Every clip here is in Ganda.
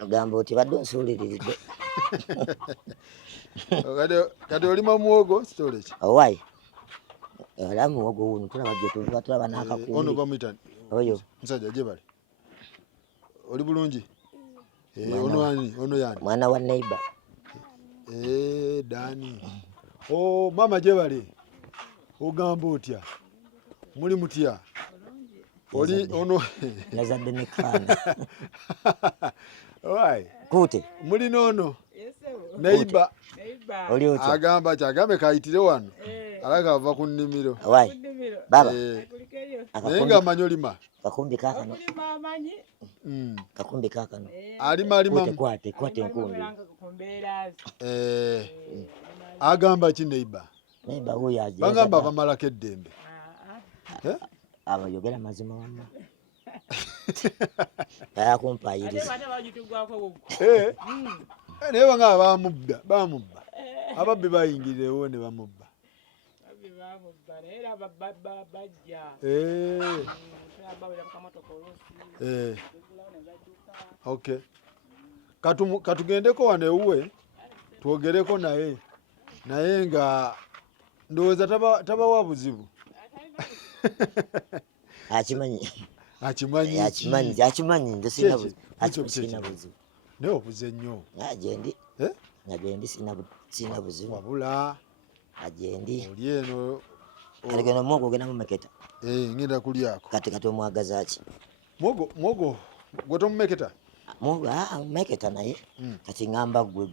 Ogamba oti badde onsuuliridde. Kati olima muwogo storage. Owaayi. Era muwogo wuno tulaba gye tuva tulaba n'akakuuli. Ono bamuyitani. Oyo. Musajja gyebale. Oli bulungi? Ono ani? Ono yani? Mwana wa neighbor. Dani. Oh, mama gyebale. Ogamba otya? Muli mutya? Oli ono nazadde ne kaana. Owaayi. Kute. Muli nono. Neighbor. Oli otya? Agamba kyagambe kayitire wano. Alaka ava ku nnimiro. Owaayi. Baba. Naye nga amanyi olima. Kakumbi kaakano. Kakumbi kaakano. Alima. Kwate enkumbi. Agamba ki neighbor? Neighbor huyo aje. Bagamba bamalako eddembe. Abayogera mazima wamma. Ayakumpayiriza. Naye banga bamubba. Ababbi bayingirirewo ne bamubba. Okay. Katugendeko wano ewuwe twogereko naye nga ndowooza tabawa buzibu. Akimanyi nze sina buzibu. Naye obuze nnyo. Gyendi sina buzibu. Wabula agyendi oli eno aligana muwogo ogenda mumeketa. Ngenda kulyako. Kati omwagaza ki? Muwogo gwe tomumeketa? Muwogo mumeketa naye kati ngamba gwe.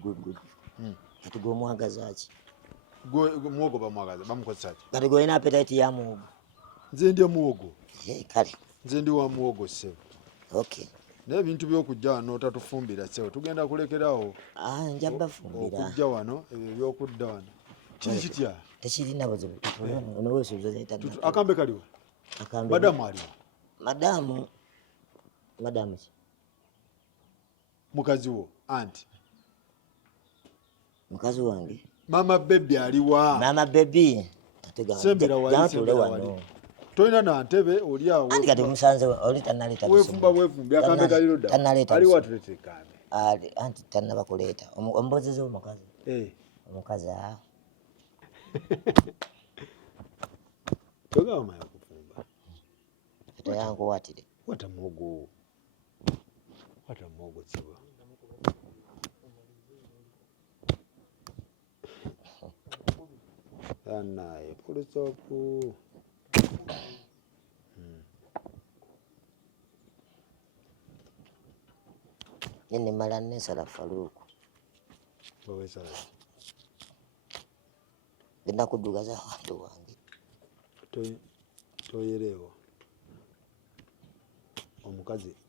Kati gwe omwagaza ki? Muwogo bamwagaza bamukozesa ki? Kati gwe olina appetite ya muwogo. Nze ndya muwogo. Kale nze ndi wa muwogo ssebo. Okay. Naye ebintu by'okujja wano otatufumbira ssebo tugenda kulekerawo. Nja bafumbira. Okujja wano eby'okudda wano. Kiri kitya? Tekirina buzibu. Ono weesuuza zayita. Akambe kaliwa? Akambe. Madamu aliwa? Madamu ki? Mukazi wo, anti. Mukazi wange. Mama baby aliwa? Mama baby. Sembera wali. Toina na ntebe oli awo. Andi kati musanze oli tanaleta. Weefumbi akambe kaliro dda. Tanaleta. Ali watulete kambe. Anti tanaba kuleeta. Ombozeze omukazi. Omukazi Toga omaya kufumba. Ate yangu watire. Wata muwogo siba. Naye pulisopu. Nini mala nesala Faruku. Wewe sala. Genda kudugaza abantu wange. Toyerewo.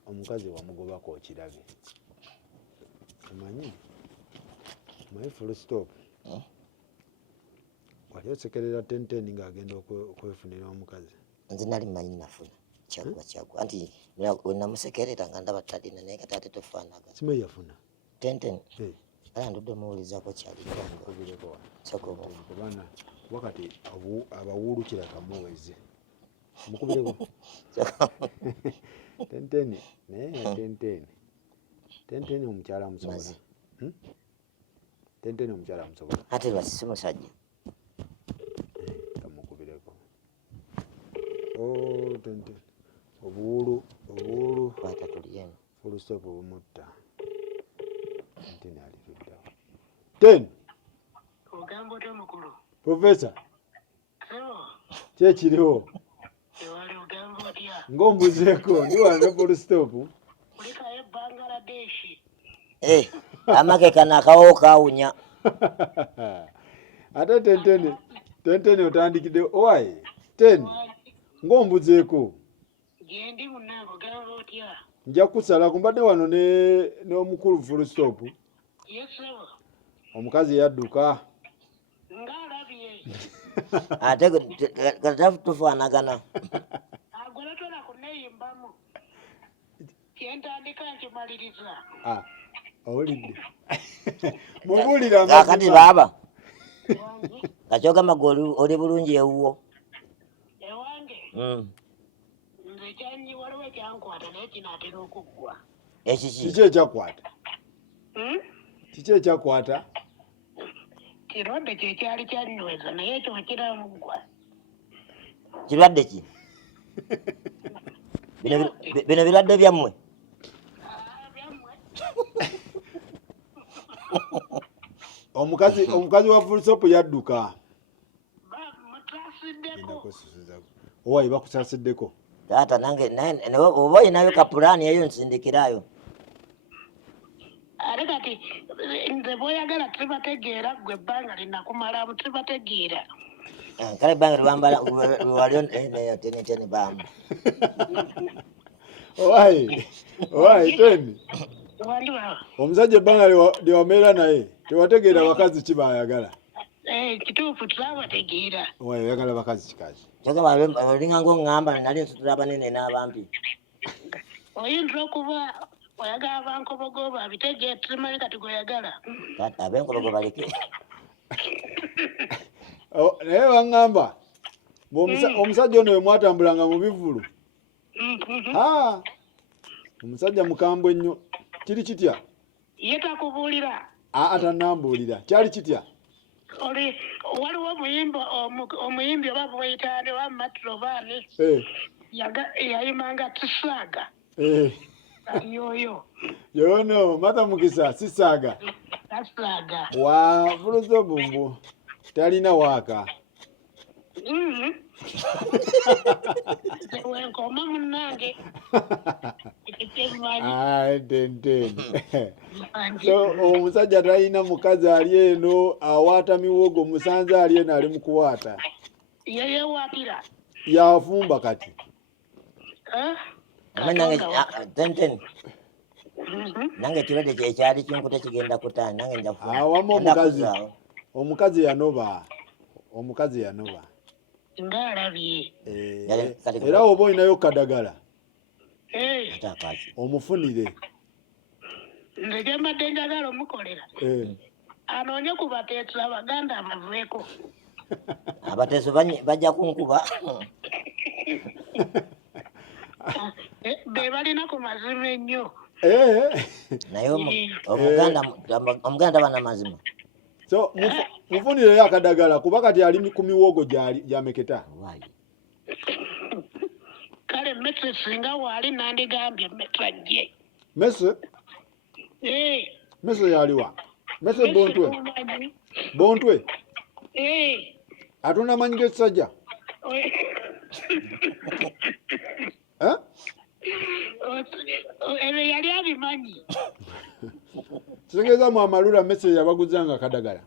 Omukazi wamugobako okirabye. Amanyi. My full stop. Wali osekerera tenteni ng'agenda okwefunira omukazi. Nze nali manyi nafuna. Kyagwa. Anti namusekerera nga ndaba talina naye kati ate tofaanaga. Simanyi yafuna. Tenten. Ala ndudde muwulizako kyali. Obireko. Soko kubana wakati abawulukira kamuweze. Mukubireko. Tenteni. Naye tenteni omukyala musobola. Tenteni omukyala musobola. Ate lwasi musajja. Kamukubireko. Tenteni. Obuwulu kwata tuliyemu. Full stop obumutta. Tenteni aliruddawo. Ten. Ogambo te mukulu. Professor. Kyekiriwo. Ewali ogambo otya? Ng'ombuzeeko ndi wano full stop. Ulikayo Bangladesh. Amake kana akawo kawunya. Ate tenteni otandikidde owaye. Ten. Ng'ombuzeeko. Gyendi munange ogambo otya? Nja kusala kumbadde wano n'omukulu full stop. Yes sir. Omukazi yadduka. Ngalabye. Ate katafu tufaanagana. Agolatola kuneyimbamu. Kyentandika nkimaliriza. Owulidde. Mubuulira amazima. Kati baba. Kachoka magoli oli bulungi ewuwo. Ewange. Nze kyanyi waliwo ekyankwata naye kinaatera okuggwa. kiki ekyakwata kiki ekyakwata kirwadde kyekyali kyanyweza naye ekyo kiramuggwa. Kirwadde ki? Bino birwadde byammwe? Byammwe omukazi wa Fulisopu yadduka. mutasiddeko. Owaye bakusasiddeko. Taata nange oba olinayo ka pulaani eyo nsindikirayo. Ate kati nze bw'oyagala tibategeera ggwe ebbanga linakumalamu tibategeera. Kale ebbanga lwaliyo teni bamu. Owaye teni. Waliwo Omusajja ebbanga lyewameera naye tewategeera bakazi ki bayagala. kituufu tulabategeera. Owaye oyagala bakazi kikazi. Olinga ng'oŋŋamba nali nsutula abanene n'abampi. Oyinza okuba oyagala abankobogo babitegeera tumanyi kati gw'oyagala. Ab'enkobogo baleke. Naye baŋŋamba omusajja ono we mwatambulanga mu bivulu. Omusajja mukambwe nnyo. Kiri kitya? Ye takubuulira. Tannambuulira. Kyali kitya? Waliwo omuyimbi oba bweyitaane wa Matrovaani yayimanga Tisaaga. Yoyo. Yono Martha Mukisa Sisaaga. Tasaaga. Wa Fulisopu mbu talina waaka. Wenkoma munnange. So omusajja talina mukazi ali eno awaata miwogo musanze ali eno ali mu kuwaata. Yeyewaatira. Yafumba kati. Nange ekirwadde kyekyali kinkute kigenda kutaani nange njafuna. Awamu omukazi yanoba. Ngaalabye. Era oba olinayo kadagala Atakaaki. omufunire. Nze gye mbadde njagala omukolera. Anoonye ku bateesi Abaganda abaveeko. Abateeso bajja kunkuba. Be balina ku mazima ennyo. Naye omuganda bana mazima. So mufunire akadagala kuba kati ali ku miwogo gyameketa. Kale mmese singa waali nandigambye mmesajje. Mese yaliwa. Mese Bontwe. Atunda manyi g'ekisajja. Ebyo yali abimanyi. Kitegeeza mu amalula Mese yabaguzanga akadagala.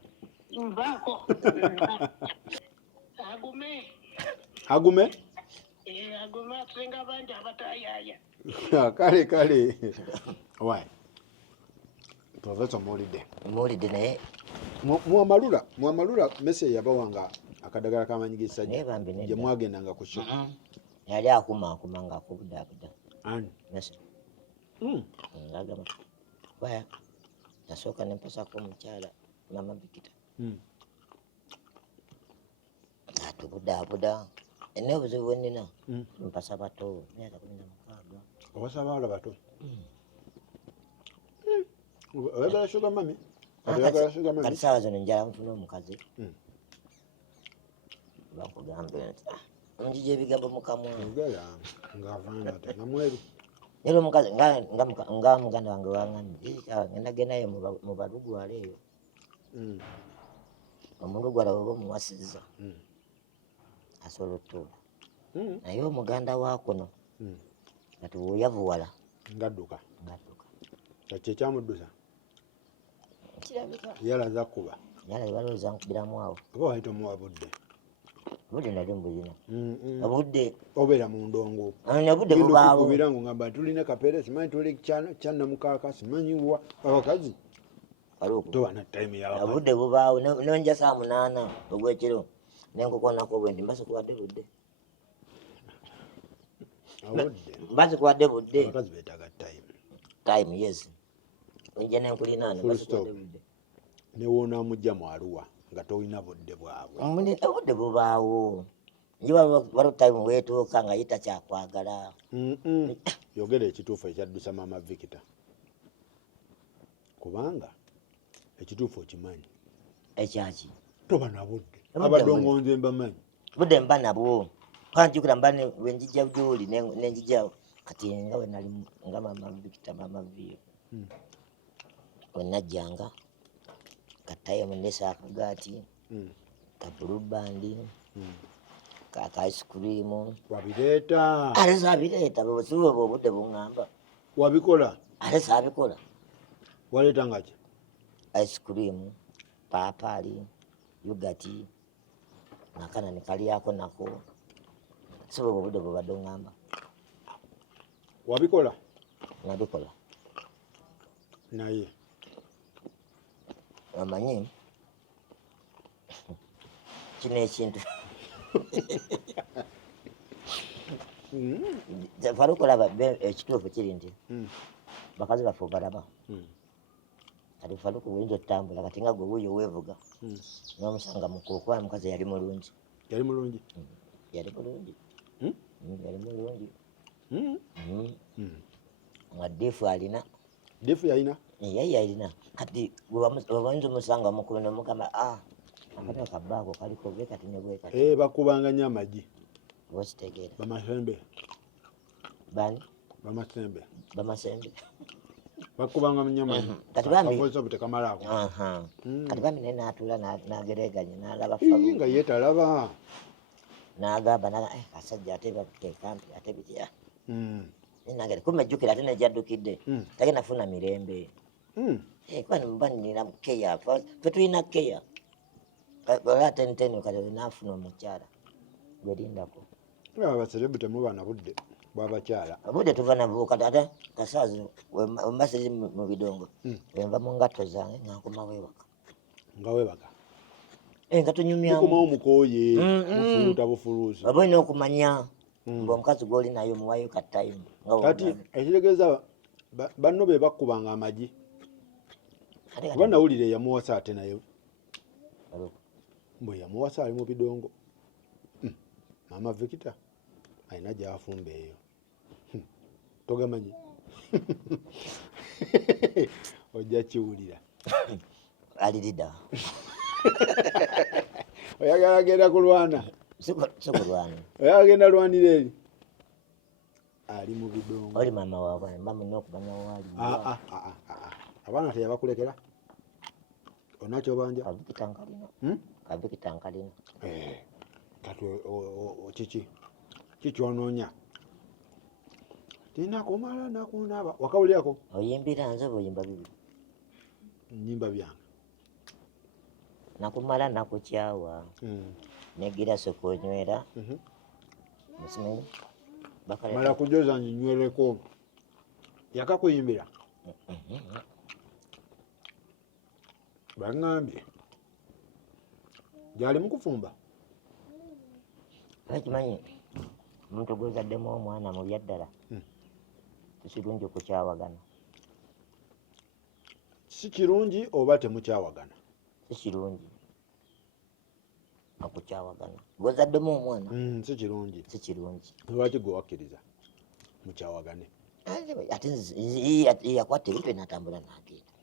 Nvaako. Agume? Agume asinga bangi abatayaaya. Kale. Wayi. Professor Muwulidde naye. Mu amalula Mese yabawanga akadagala kamanyi g'ekisajja. Gye mwagendanga ku sho. Yali akumaakuma ng'akubudaabuda. Ani? Mese. Ngagamba. Waya. Nasooka ne mpasako omukyala Mama Bikita. Atubudaabuda. Enne obuzibu bwe nnina. Mpasa bato. Myaka 16. Owasa abawala bato. Oyagala sugar mami? Kati saawa zino njala nfuna omukazi. Bakugambe nti onjija ebigambo mu kamwa. Ng'avaana ate nga mweru. Era omukazi nga muganda wange waŋŋambye ngenda gendayo mu balugwala eyo. Omulugwala oba omuwasizza asobola otuuba. Naye omuganda wa kuno kati bw'oyavuwala ngadduka. Kye kyamuddusa. Kirabika. Yalaza kuba. Balowooza nkubiramu awo. Oba wayita omuwa budde. Budde nali mbulina. Obudde. Obeera mu ndongo. Obudde bubaawo. Kubira ngo ngamba tulina kapere simanyi tuli kyannamukaaka simanyi wa abakazi. Toba na time yawa. Obudde bubaawo nonja saa 8 ogw'ekiro n'enkoko nako bwe ndi mbasikuwadde budde. Mbasikuwadde budde. Abakazi beetaaga time yes. Onja n'enkulinaana mbasikuwadde budde. Ne woonamujja mu Arua nga tolina budde bwabwe. Obudde bubaawo. Njiba waliwo time weetuuka nga yita kyakwagala. Yogera ekituufu ekyaddusa Mama Victor. kubanga ekituufu okimanyi ekyaki toba na budde abadongo nze mbamanyi budde mba nabwo kanjukira mba wenjija gyoli nenjija kati nga we nali nga mama Victor mama Vio wenajjanga katayo munesa akagati kabulubandi ka ice cream wabireeta aleza abireeta bwebusibe obudde buŋŋamba wabikola aleza abikola waleeta ngaki ice cream papaali yogati nakanani kalyako nako sibe obudde bwebadde oŋŋamba wabikola nabikola naye amanyi kino ekintu falukolaba ekituufu kiri nti bakazi baffe obalaba kati faluku buyinza otutambula kati nga gwe wuyo weevuga nomusanga mukulu kuba mukazi yali mulungi yali mulungi yali mulungi yali mulungi nga deefu alina defu yalina yayi alina kati webayinza omusanga mukulu nomugamba akateo kabaako kaliko bwe kati ne bwe kati bakubanga nnyo amagi bwekitegeera bamasembe bani bamasembe bamasembe bakubanga nnyo amagi kati bambi kafoza butekamalaako kati bambi naye n'atuula n'agereganye n'alaba nga ye talaba n'agamba kasajja ate bakuteekampi ate bitya nagere kumejjukira ate nejaddukidde tagenda funa mirembe kwani mba nina keya fe tulina keya ola tenteni kati nafuna omukyala gwelindako abaserebu temuba na budde bwabakyala budde tuva nabwo kati ate kasaazi wemba siri mu bidongo wenva mu ngatto zange ngankoma wewaka nga webaka nga tunyumyamu kumawo mukoye mufuluta bufuluusi oba olina okumanya ng'omukazi gw'oli naye omuwayo katayimu kati ekitegeeza banno be bakkubanga amagi kuba nawulira eyamuwasa ate naye mbwe yamuwasa ali mu bidongo mama Victor alina gyafumba eyo togamanyi ojja kiwulira alirida oyagala agenda kulwana sikulwana oyagala agenda lwanira eri ali mu bidongo oli mama waabwe mba mulina okumanya waali abaana teyabakulekera olina kyobanja Kavikita nkalina kati kikyonoonya tinakumala nakunaba wakawulyako oyimbira nze buyimba bibiri nyimba byange nakumala nakukyawa negira sokonywera musimanyi mala kujoza nyinywereko yakakuyimbira baŋŋambye gyali mukufumba kimanyi omuntu gwezaddemu omwana mu byaddala tekirungi okukyawagana si kirungi oba temukyawagana sikirungi okukyawagana gwezaddemu omwana si kirungi sikirungi lwaki gwe wakkiriza mukyawagane ate yakwata ebintu enatambula nagenda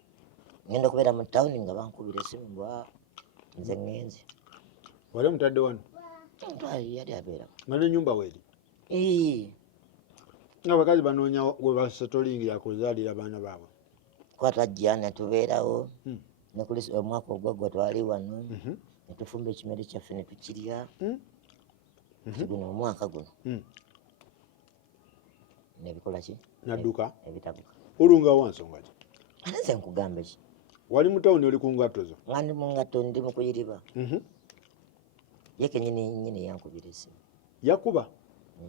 ngenda okubeera mu tawuni nga bankubira esimu mbwa nze ŋŋenze wali mutadde wano yali abeera nga nenyumba weeri nga bakazi banoonya we basetolingira kuzaalira baana baabwe kuba twajja netubeerawo omwaka ogwagwa twali wano netufumba ekimere kyaffe netukirya guno omwaka guno nebikola ki nadduka ebitabuka olungawo nsonga ki ate nze nkugamba ki wali mu tawuni oli ku ngatto zo nga ndi mu ngatto ndi mu kuyiriba ye kenyini yankubira esimu yakuba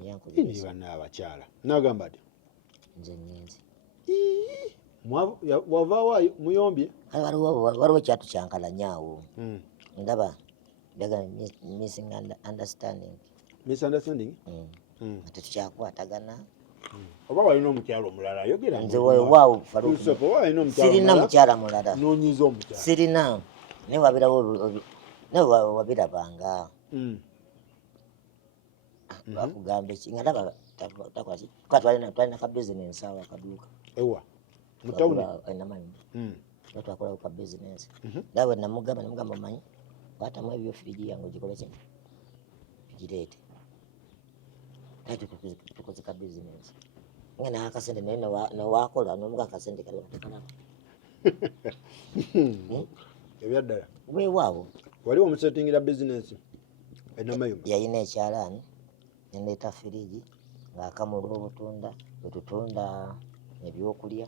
yankubira ini bana abakyala nagamba ti nze ŋŋenze wavaawo muyombye waliwo kyatu kyankalanyaawo ndaba daga missing understanding misunderstanding tetukyakwatagana oba walina omukyala omulala ayogera nze waawo sirina mukyala mulala nonyiza omukyala sirina naye wabirabanga bakugamba eki nga ndaba twalina ka bizinensi awo akaduuka ewa mutawuni enamanyi twakola ku business ndawe namugamba manyi watamu ebyo firiji yangu gikole ki girete ati tukoze ka business ngena akasente nene wakola nomuga akasente kali watekalako ebyaddala weewaawo wali omusetingira business enamayumba yayina ekyalaani nendeeta firiji ng'akamula obutunda bwetutunda ebyokulya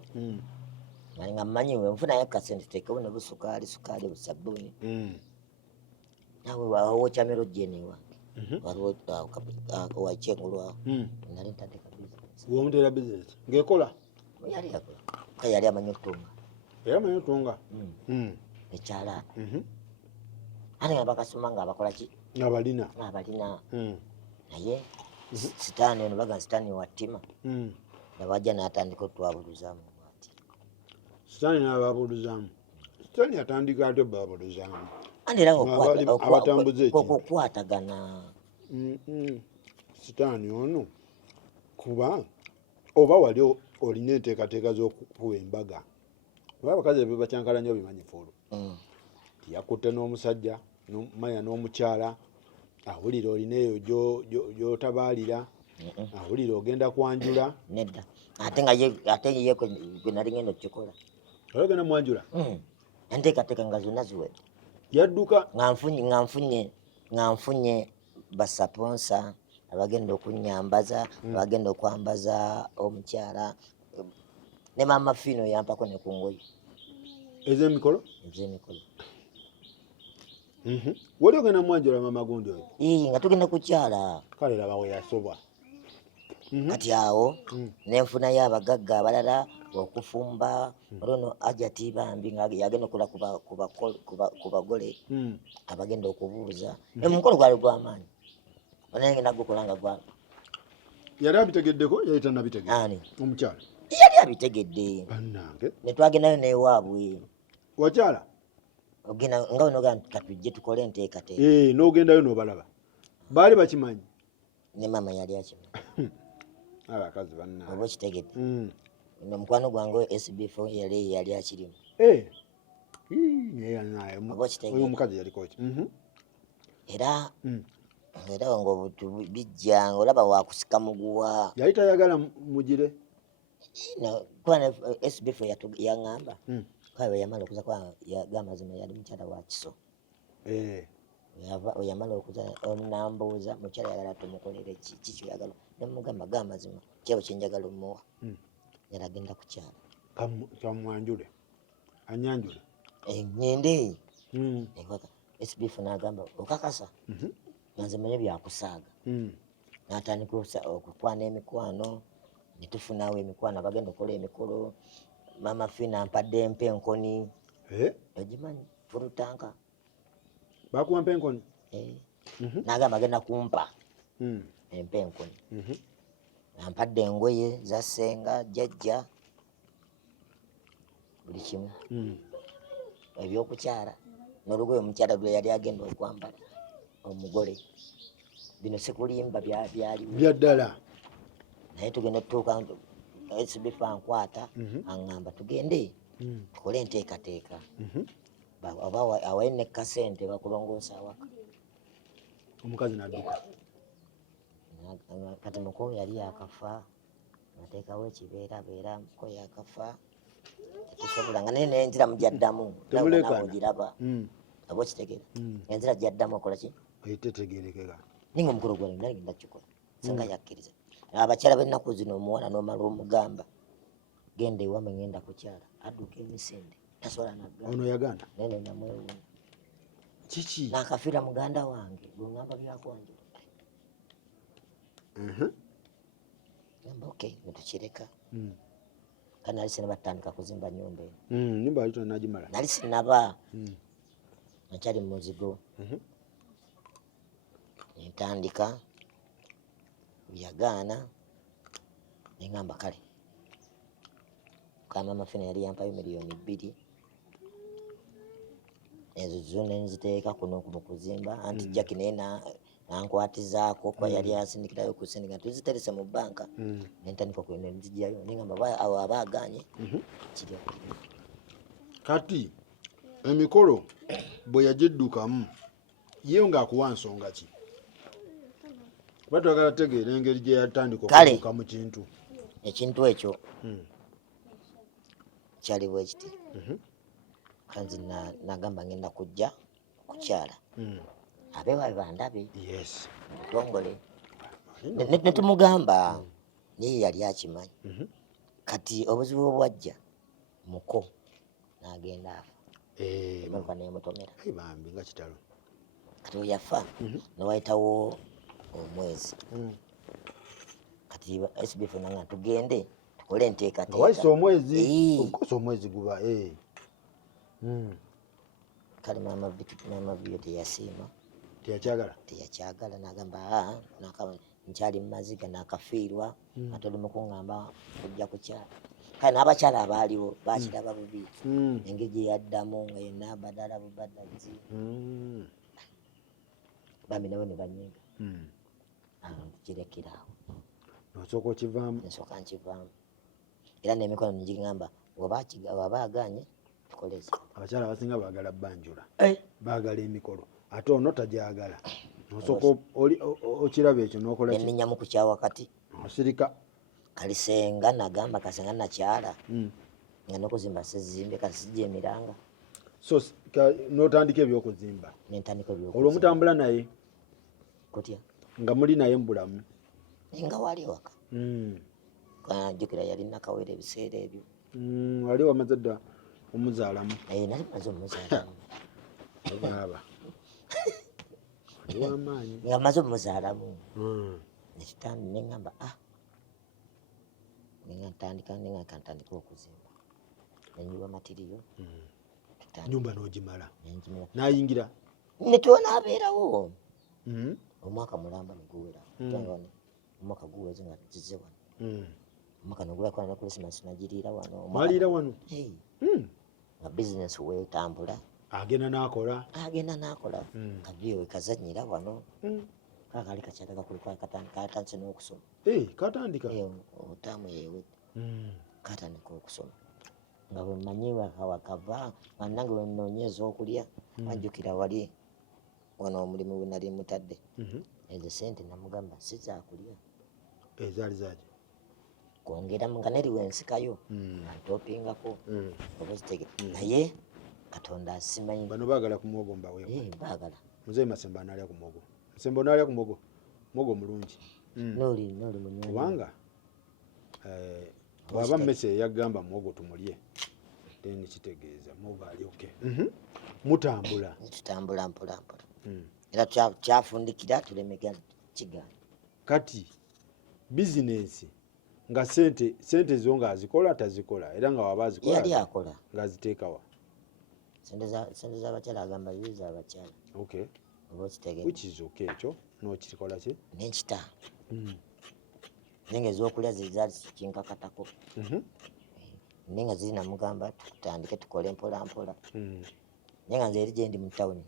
nga mmanyiwe nfunayo akasente tutekewo ne busukaali busabbuuni nawe wawokya melojeni wange waliwo wakyengulwawo nali ntandika business womutera business ng'ekola yali yakola yali amanyi okutunga era amanyi otunga ekyalaani ate nga bakasoma nga abakola ki abalina naye sitaani ono baga sitaani wattima nabajja n'atandika otwabuluzaamu ati sitaani n'ababuluzaamu sitaani atandika ate babuluzaamu andi era abatambuza okukwatagana sitaani ono kuba oba wali olina enteekateeka z'okukuba embaga oba abakazi ebyo bakyankala nnyo bimanyi fulu yakutte n'omusajja manya n'omukyala awulira olina eyo gy'otabaalira awulira ogenda kwanjula nedda ate ye gwe nali ngenda okukikola olagenda mwanjula enteekateeka nga zonna ziwedde yadduka nga nfunye basaponsa abagenda okunyambaza abagenda okwambaza omukyala ne mama fino yampako ne ku ngoye ez'emikolo wali ogenda mwanjula mama gundi oyo nga tugenda kukyala kale laba we yasobwa kati awo nenfunayo abagagga abalala okufumba olwono ajati bambi nga yagenda okola ku bagole abagenda okubuuza omukolo gwali gw'amaanyi naye ngenda gukola nga gwa yali abitegeddeko yali tannabitegedde ani omukyala yali abitegedde bannange netwagendayo newaabwe wakyala ogenda nga onoga katujje tukole enteekateeka n'ogendayo n'obalaba baali bakimanyi ne mama yali akimanyi abakazi bannange oba okitegedde omukwano gwange SB4 yali akirimu oba okitegedde omukazi yaliko ki era ngaobutu bijja olaba wakusika muguwa yali tayagala mugire kubana SB4 yaŋŋamba kawe yamala okuza kwa gamazima yali mukyala wa kiso oyamala okuza onambuuza mukyala yagala tumukolere kiki yagala nemugamba gamazima kyebo kyenjagala omuwa yali agenda kukyala kamwanjule anyanjule ngende SB4 nagamba okakasa nze manye byakusaaga natandika okukwana emikwano netufunawo emikwano abagenda okola emikolo mama fina ampadde empenkoni ogimanyi furutanka bakuwa mpenkoni nagamba agenda kumpa empenkoni ampadde engoye za ssenga jjajja buli kimu ebyokukyala n'olugoye omukyala lwe yali agenda okwambala omugole bino sikulimba byaliwo byaddala naye tugenda tutuuka SB4 ankwata aŋŋamba tugende tukole enteekateeka oba awaye ne kasente bakulongoosa awaka omukazi nadduka kati muko yali yakafa nateekawo ekibeerabeera muko yakafa tetusobola nga naye nenziramu gyaddamu ogiraba oba okitegeera enzira gyaddamu okola ki etetegerekeka ninga omukolo gwali nagenda kukikola singa yakkiriza abakyala b'ennaku zino omuwala n'omala omugamba genda ewamwe ngenda kukyala adduka emisinde tasobola nagamba ono yaganda nene namwewuunya kiki nakafiira muganda wange gweŋŋamba byakwanjula gamba okay netukireka kandi nali sinaba tutandika kuzimba nyumba eno nyumba yali tonagimala nali sinaba nakyali muzigo entandika yagaana neŋŋamba kale kamama fina yali yampayo $2,000,000 ezo zo nenziteeka kuno mu kuzimba anti jaki naye nankwatizaako kuba yali asindikirayo kusindika tuziterese mu banka nentandika nenzijjayo neŋŋamba awo aba aganye kirya kati emikolo bwe yagiddukamu ye ng'akuwa nsonga ki kuba twagala tegeera engeri gye yatandika okudduka mu kintu ekintu ekyo kyali bwe kiti kanzi nagamba ngenda kujja kukyala abeewabe bandabe tongole netumugamba naye yali akimanyi kati obuzibu obwajja muko n'agenda afa emava nemutomera bambi nga kitalo kati weyafa newayitawo omwezi kati SBF nanga tugende tukole enteekateeka waisa omwezi okosa omwezi guba kale mama biyo teyasiima teyakyagala nagamba nkyali mumaziga nakafiirwa ate oli mukuŋŋamba kujja kukyala kale n'abakyala abaaliwo bakiraba bubi engeri gye yaddamu nga yenna badala bubadazi bambi nabo ne banyiga kirekerawo nosooka okivaamu nsooka nkivaamu era n'emikono nigigamba waba aganye tukoleze abakyala abasinga baagala banjula baagala emikolo ate ono tajagala nosooka okiraba ekyo nokola eminyamu ku kyawakati osirika kalisenga nagamba kasenga nakyala nga nokuzimba sizimbe kati sijja emiranga so notandika ebyokuzimba nentandika olwo mutambula naye kutya nga muli naye mubulamu nga wali waka kanjukira yali nakawera ebiseera ebyo wali wamaze dda omuzaalamu nali maze omuzaalamu aba wamaanyi nga maze omuzaalamu nekitandi neŋŋamba ntandika okuzimba nenyuba matiriyo nyumba n'ogimala nayingira netubona abeerawo omwaka mulamba neguwera omwaka guweze nga zize wano omwaka negubakona ne Christmas nagiriira wano mwaliira wano nga bizinesi wetambula agenda nakola kaviyo wekazanyira wano kakali kakyalaga kuliko katandise n'okusoma katandika otaamu yewedde katandika okusoma nga bwemanyi wakava nange wenonyeza okulya wanjukira wali wano omulimu gwenali mutadde ezo sente namugamba sizakulya ezaali zaki kwongeramu nga neriwe ensikayo antopingako oba zitege naye katonda asimanyi bano baagala ku muwogo mbaweeko baagala muzeeyi Masembe analya ku muwogo Masembe onaalya ku muwogo muwogo mulungi noli munyonyi kubanga bwaba mmese yagamba muwogo tumulye then kitegeeza muwogo alyoke mutambula tutambula mpolampola era kyafundikira tulemegana kigana kati bizinesi nga sente zo ng'azikola tazikola era nga waba azikola yali akola ng'aziteekawa sente z'abakyala agamba ziza abakyala oba okitegeera which is okay ekyo n'okikola ki nenkita naye nga ez'okulya zizaali kinkakatako naye nga ziri namugamba tutandike tukole mpolampola naye nga nze eri gye ndi mu tawuni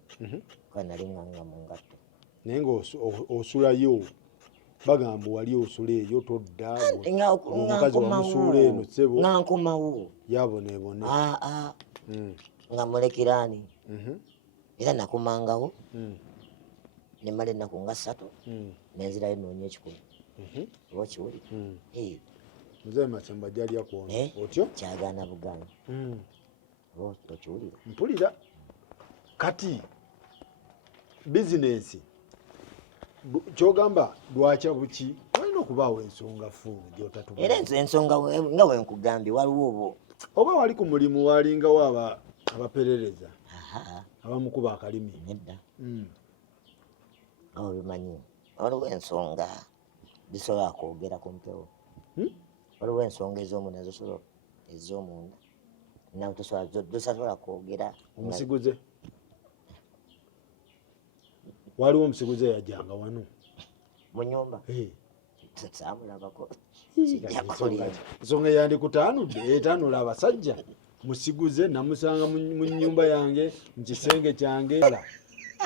kuba nali nganga mu ngatto naye nga osulayo bagamba wali osula eyo todda omukazi wamusuula eno ssebo nga nkomawo yaboneebone nga mulekiraani era nakomangawo nemala ennaku nga 3 nenzirayo noonya 10 oba okiwulira muzeeyi Masembe ajjalya kwona otyo kyagaana buganda oba okiwulira mpulira kati bizinesi kyogamba lwakya buki walina okubaawo ensonga fuulu gyotatuba era ensonga nga wenkugambye waliwo oba wali ku mulimu walingawo abaperereza abamukuba akalimi nedda nga webimanyi waliwo ensonga zisobola kwogera ku mpewo waliwo ensonga ez'omunda zisobola ez'omunda nawe tosobola kwogera omusiguze waliwo omusiguze yajjanga wano mu nyumba samulabako ensonga yandikutaanudde etaanula abasajja musiguze namusanga mu nyumba yange mukisenge kyange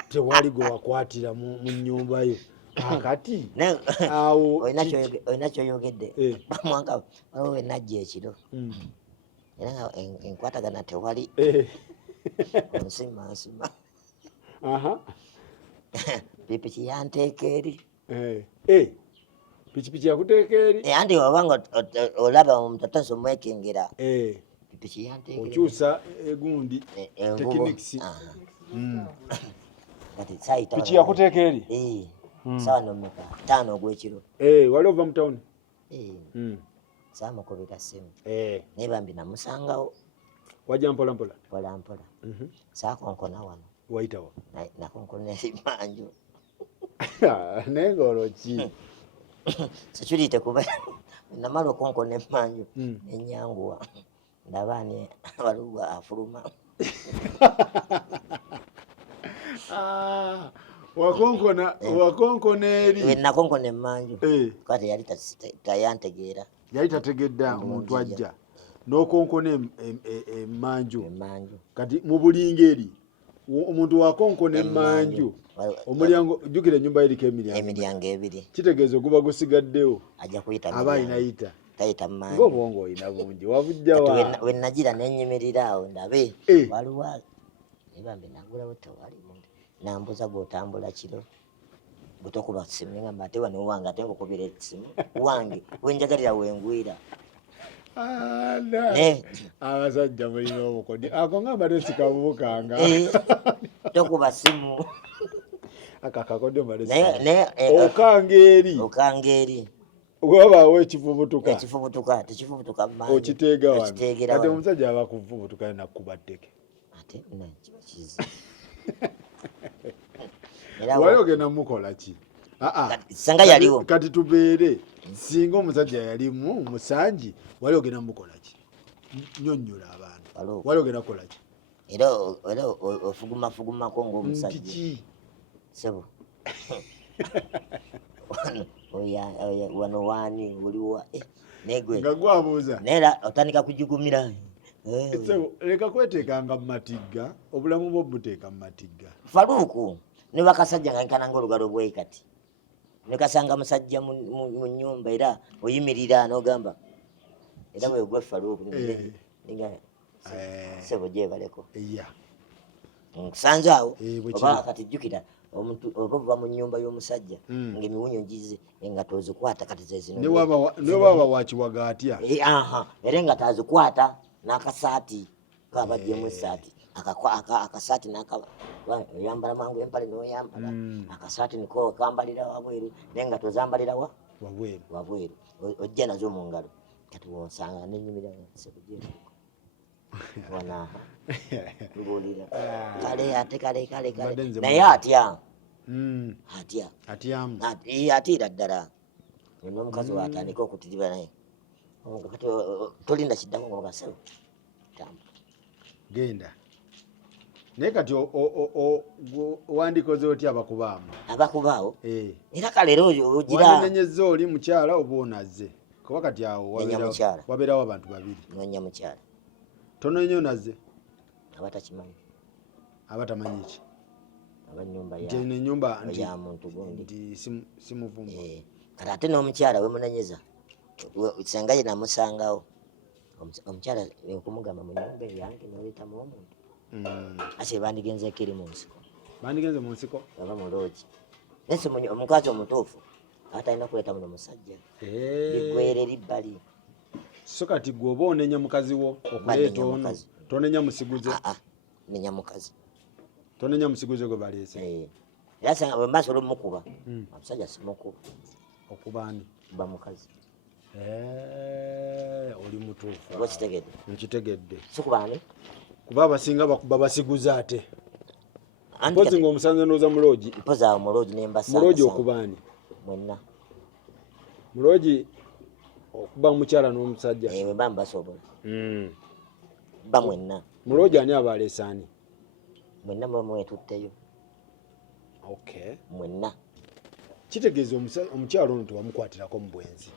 tewali gwe wakwatira mu nyumba yo akati awo olina kyoyogedde bamwanga waliwo wenajja ekiro era enkwatagana tewali nsima pikipiki yanteeka eri pikipiki yakuteeka eri anti obanga olaba omuntu atansi omwekengera pikipiki yanteeka okyusa egundi tekiniksi kati sayita piki yakuteeka eri sawa nomeka 5 ogw'ekiro wali ova mu tawuni saamukubira ssimu naye bambi namusangawo wajja mpola saakonkona wano wayitawa nakonkona emanju naye ng'olwoki security kuba namala okonkona emanju enyanguwa ndabaani waliwo afuluma wakonkona eri nakonkona emanju kati yali tayantegeera yali tategedde omuntu ajja n'okonkona emanju kati mu bulinga eri omuntu wakonkona emanju omulyango jjukira ennyumba eriko emiryango ebiri kitegeeza oguba gusigaddewo aba ayinayita tayita mumanju ng'obwongo oyina bungi wabujjawa we nagira nenyimirira awo ndabe waliwo nebambe nagulawo tewali muntu nambuza gwotambula kiro bwetokuba simu ngamba ate wano wange ate nkukubira esimu wange wenjagalira wengwira abasajja mulina obukodi ako ngamba tesikabukanga tokuba simu akakakodde okanga eri wabaawo ekifubutuka tekifubutuka okiteega wano ate omusajja aba kufubutuka nakuba tteke ate kiba kizi wali ogenda mukola ki sanga yaliwo kati tubeere singa omusajja yalimu musanji wali ogenda mukola ki nyonnyola abantu wali ogenda kukola ki era ofugumafugumako ng'omusajja kiki sebo wano waani oliwa negwe nga gwabuuza naera otandika kujugumira leka kweteekanga mu matigga obulamu bwo buteeka mu matigga faluuku ne bakasajja nga nkananga olugalo bwe kati nekasanga musajja mu nyumba era oyimirira n'ogamba era bwe gwe faluuku ninga sebo gyebaleko nkusanze awo oba kati jjukira omuntu okuva mu nyumba y'omusajja ng'emiwunyo gize engato ozikwata kati zezino ne waba wakiwaga atya era engato azikwata n'akasaati kabajjemu esaati akasaati oyambala mangu empale n'oyambala akasaati niko kambalira wabweru n'engato zambalira wabweru ojja nazo mu ngalo kati wonsanga nenyumira sekujeeko wanaha lubulira kale naye atya atiira ddala n'omukazi watandika okutiriba naye kati tolinda kiddako ng'ogasaba genda naye kati wandikoze otya abakubaawo era kale ogira wannenyeza oli mukyala oba onazze kuba kati awo wabeerawo abantu babiri nonya mukyala tononyo nazze abatakimanyi ki abanyumba nti nenyumba ya muntu gundi simuvumba kati ate n'omukyala wemunenyeza senga ye namusangawo omukyala okumugamba mu nyumba yange noleetamu omuntu ase bandigenzeeko eri mu nsiko baba mu loogi nese omukazi omutuufu atalina kuleeta muno musajja ligwere libbali so kati gwe oba onenya mukazi wo okuleeta ono tonenya musiguze nenya mukazi tonenya musiguze gwe baleese era sanga bwe maaso olwomukuba omusajja simukuba okubaani ba mukazi oli mutuufu okitegedde nkitegedde sikubaani kuba abasinga bakuba basiguze ate mpozi ng'omusanze ndowooza muloogi mpozi awo muloogi nembasanga muloogi okubaani mwenna muloogi okuba mukyala n'omusajja mba mbasobola ba mwenna muloogi ani abaleesaani mwenna mwetutteyo mwenna kitegeeza omukyalo ono tewamukwatirako mu bwenzi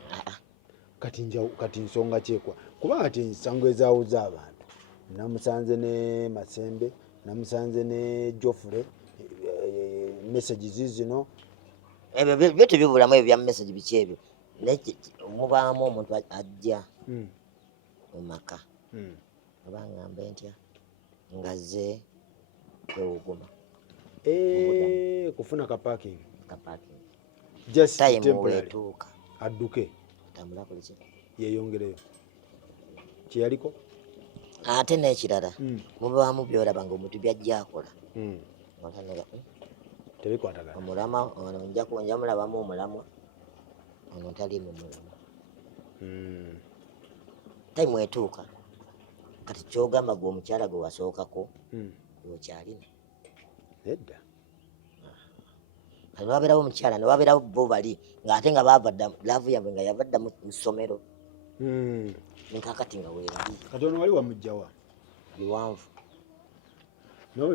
kati nsonga kyekwa kuba ati ensango ezaawuza abantu namusanze ne Masembe namusanze ne Jofre message zizino ebyo byo tebibulamu ebyo bya message biki ebyo mubaamu omuntu ajja mu maka abangamba ntya ngazze kwewuguma kufuna ka parking just temporary wetuuka adduke tambula kuliki yeyongereyo kyeyaliko ate n'ekirala mubaamu byolaba ng'omuntu byajja akola tebikwatagana omulama ono nja mulabamu omulamwa ono taliimu mulamwa time etuuka kati kyogamba gwe omukyala gwe wasookako okyalina edda kati wabeerawo omukyala newabeerawo bo bali ng'ate nga baavadda laavu yabwe nga yavadda mu ssomero nkakati nga weebali kati ono wali wamugjawa biwanvu nawe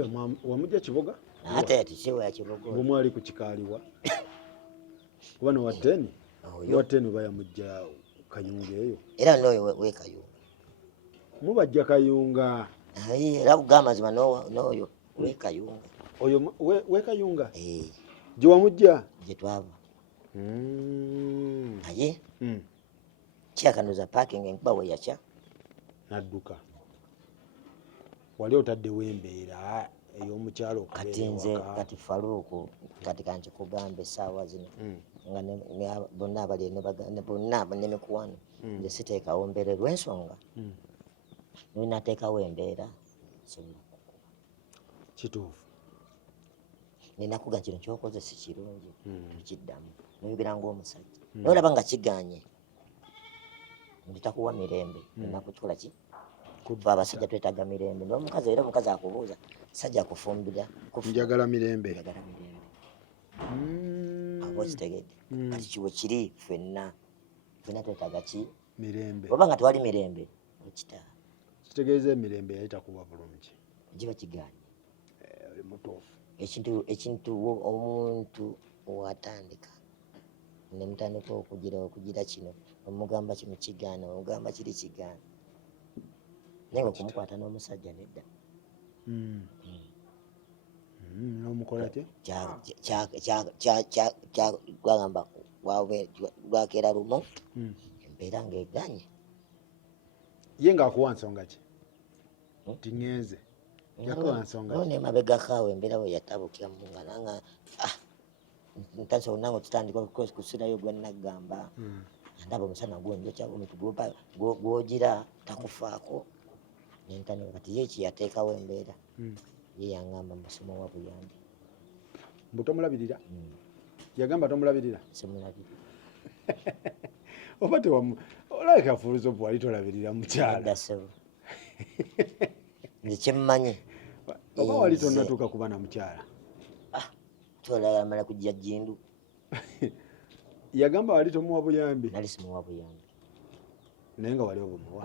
wamugja Kiboga ate ati kiwa ya Kiboga bwemwali ku kikaaliwa kuba nowatteni bayamugja Kayunga eyo era noyo wekayunga mubajja Kayunga era kugamba mazima noyo wekayunga oyo wekayunga gye wamugja gye twava aye kyakanuza parking enkuba we yakya nadduka wali otaddewo embeera ey'omukyalo kati nze kati Faruku kati kankikugambe essaawa zino nga bonna abali bonna nemikwano nze siteekawo mbeera lw'ensonga ninateekawo embeera sobola kituufu ninakuga kino kyokoze si kirungi tukiddamu noyogera ng'omusajja nolaba nga kiganye nditakuwa mirembe ninakukola ki kuba abasajja twetaaga mirembe n'omukazi era omukazi akubuuza sajja akufumbira njagala mirembe aba kitegedde kati kiwe kiri ffenna twetaaga ki mirembe oba nga tewali mirembe okitaa kitegeeza emirembe yali takuba bulungi giba kiganye oli mutuufu ekintu omuntu watandika nemutandika okugira kino omugamba kino kigaana omugamba kiri kigaana naye okumukwata n'omusajja nedda n'omukola gwagamba lwakeera lumo embeera ng'eganye ye ng'akuwa nsonga ki tiŋŋenze none mabegakaawo embeera we yatabukiramu nga nanga ntasobola nange tutandika kusulayo gwe naggamba ndaba omusana gwonjokya omuntu gwogira takufaako nentandika kati ye kiyateekawo embeera ye yangamba musomo wa buyambi mbu tomulabirira yagamba tomulabirira simulabirira oba olabika fulusopu wali tolabirira mukyala nze kyemmanyi oba wali tonnatuuka kuba na mukyala tolamala kujja Jindu yagamba wali tomuwa buyambi nali simuwa buyambi naye nga wali obumuwa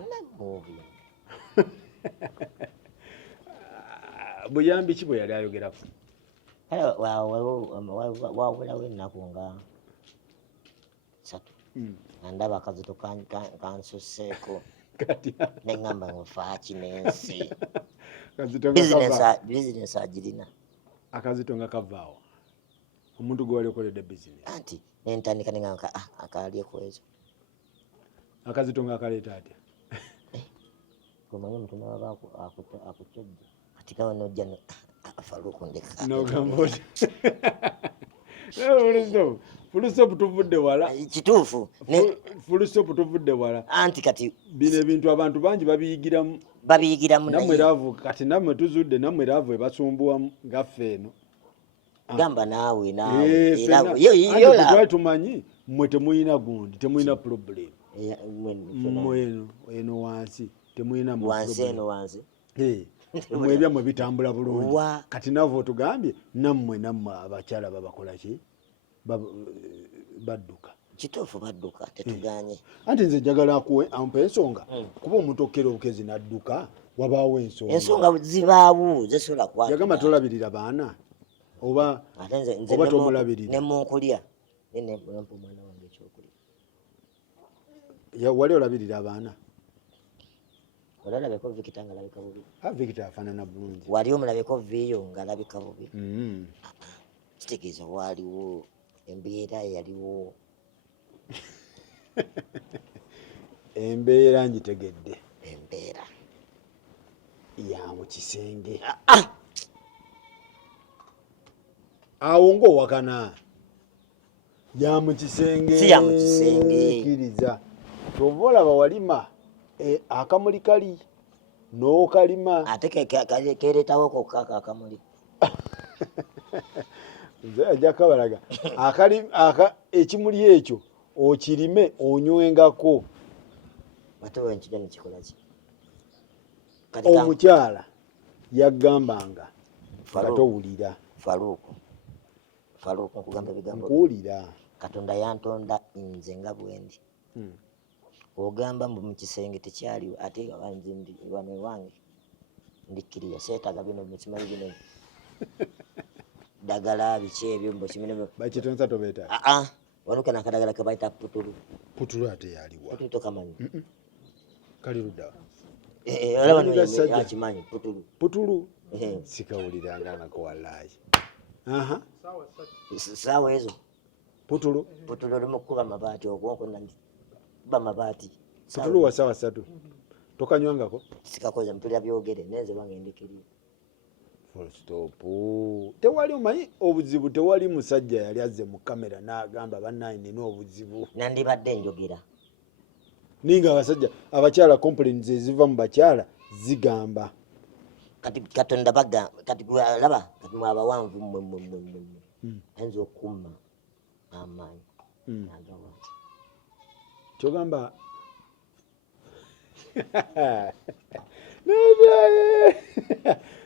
buyambi ki bwe yali ayogerako wawulawo ennaku nga 3 ndaba akazito kansusseeko neŋŋamba nfaaki n'ensi bizinesi agirina akazito nga kavaawo omuntu gwe wali okoledde bizinesi anti nentandika neŋŋamba akalyeko ezo akazito nga akaleeta atya omanyi omuntu nawaba akucojja kati kawe nojja Faruku ndeka nogamba oti fulusopu tuvudde wala kituufu fulusopu tuvudde wala anti kati bino ebintu abantu bangi babiyigiramu nammwe raavu kati nammwe tuzudde nammwe raavu ebasumbuwamu ngaffe eno gamba naawe twali tumanyi mmwe temuyina gundi temuyina problem mmwe eno wansi temuyina wansi eno wansi mmwe ebyammwe bitambula bulungi kati naawe otugambye nammwe abakyala babakola ki badduka kituufu badduka tetuganye anti nze njagala ampa ensonga kuba omuntu okkera obukezi nadduka wabaawo ensonga zibaawo zesobola kwata yagamba tolabirira baana oba tomulabirira nemunkulya nempa omwana wange ekyokulya wali olabirira abaana olalabeko Victor nga alabika bubi Victor afaanana bulungi wali omulabeko viyo nga alabika bubi kitegeeza waaliwo embeera yaliwo embeera ngitegedde embeera ya mu kisenge awo ng'owakana ya mu kisenge si ya mu kisenge kkiriza kyova olaba walima akamuli kali n'okalima ate kereetawo kokka akamuli nze ajja kabalaga ekimuli ekyo okirime onywengako ate wenkijja nekikola ki omukyala yaggambanga nga towulira Faruku nkugamba ebigambo nkuwulira Katonda yantonda nze nga bwendi ogamba mu kisenge tekyaliwo ate nze ndi wano ewange ndikkiriza seetaaga bino mukimanyi bino dagala biki ebyo mbokimino bakitonsa tobeeta wanuka nakadagala kebaita putulu ate yaliwa putulu tokamanyi kali ludda olaba akimanyi putulu sikawuliranga nako wallahi saawa ezo putulu olimu kukuba mabaati okwonkona ba mabaati putulu wa saawa 3 tokanywangako sikakoza mpulira byogere nenze wange ndikiriyo full stop tewali omanyi obuzibu tewali musajja yali azze mu kamera n'agamba bannaye nina obuzibu nandibadde njogera ninga abasajja abakyala complaints eziva mu bakyala zigamba kati Katonda bagamba kati laba kati mwabawanvu ayinza okumma amaanyi nagawa kyogamba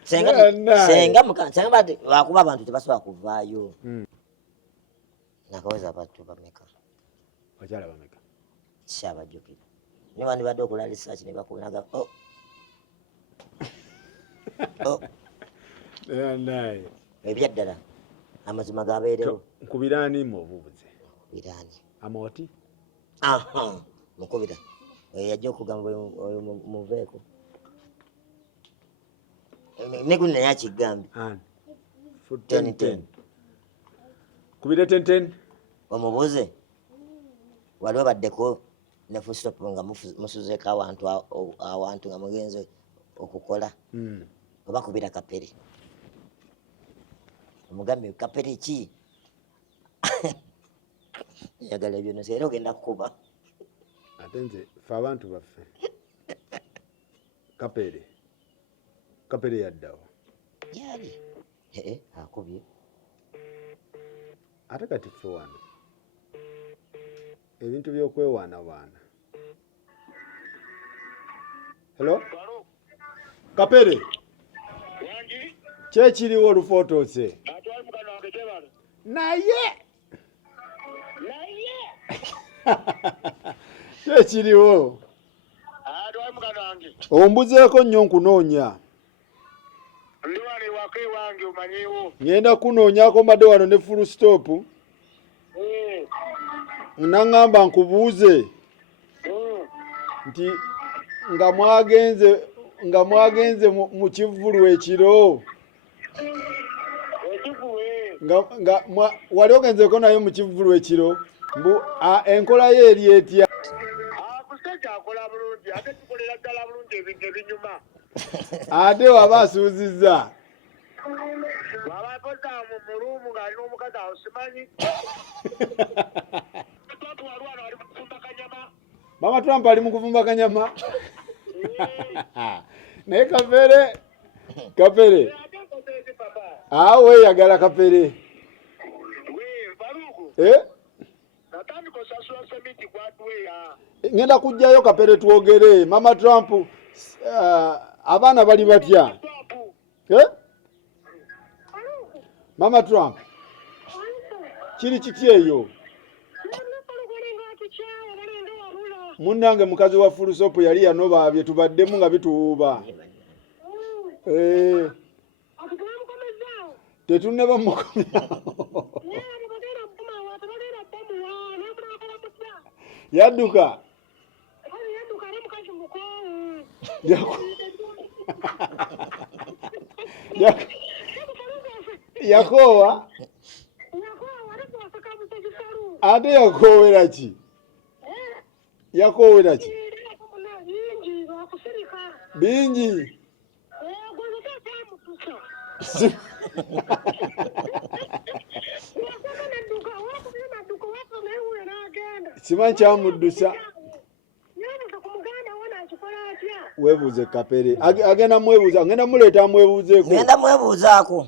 senga bati wakuba abantu tebasobola kuvaayo nakaweza abantu bameka bakyala bameka kyabajjukira niba nibadde okola research ne bakunaga ebyaddala amazima gabeerewo nkubiraani mu obubuze biraani amawati mukubira yajja okugamba oyo muveeko neguni naye akigambye 10 kubire 10 omubuze wali obaddeko ne full stop nga musuzeeko awantu nga mugenze okukola oba kubira kapere omugambe kapere ki yagala ebyo nose era ogenda kukuba ate nze fe abantu baffe kapere yaddawa yali akubye ate kati ffe wano ebintu by'okwewaanawaana hello kapere kyekiriwo olufootose naye kyekiriwo ombuzeeko nnyo nkunoonya ngenda kunoonyako mbadde wano ne full stop naŋŋamba nkubuuze nti nga mwagenze mu kivvulu ekiro wali ogenzeeko naye mu kivvulu ekiro mbu enkola ye eri etya ate waba asuuzizza Mama Trump ali mu kuvumba kanyama naye kapere awe yagala kapere ngenda kujjayo kapere twogere Mama Trump abaana bali batya Mama Trump kiri kiti eyo munnange mukazi wa full stop yali yanoba bye tubaddemu nga bituwuuba tetunne bamukomyawo yadduka yakoowa ate yakoowera ki bingi Simanyi kyamuddusa. Webuuze Kapere. Agenda mwebuuza, agenda muleeta mwebuuzeeko. Ngenda mwebuuzaako.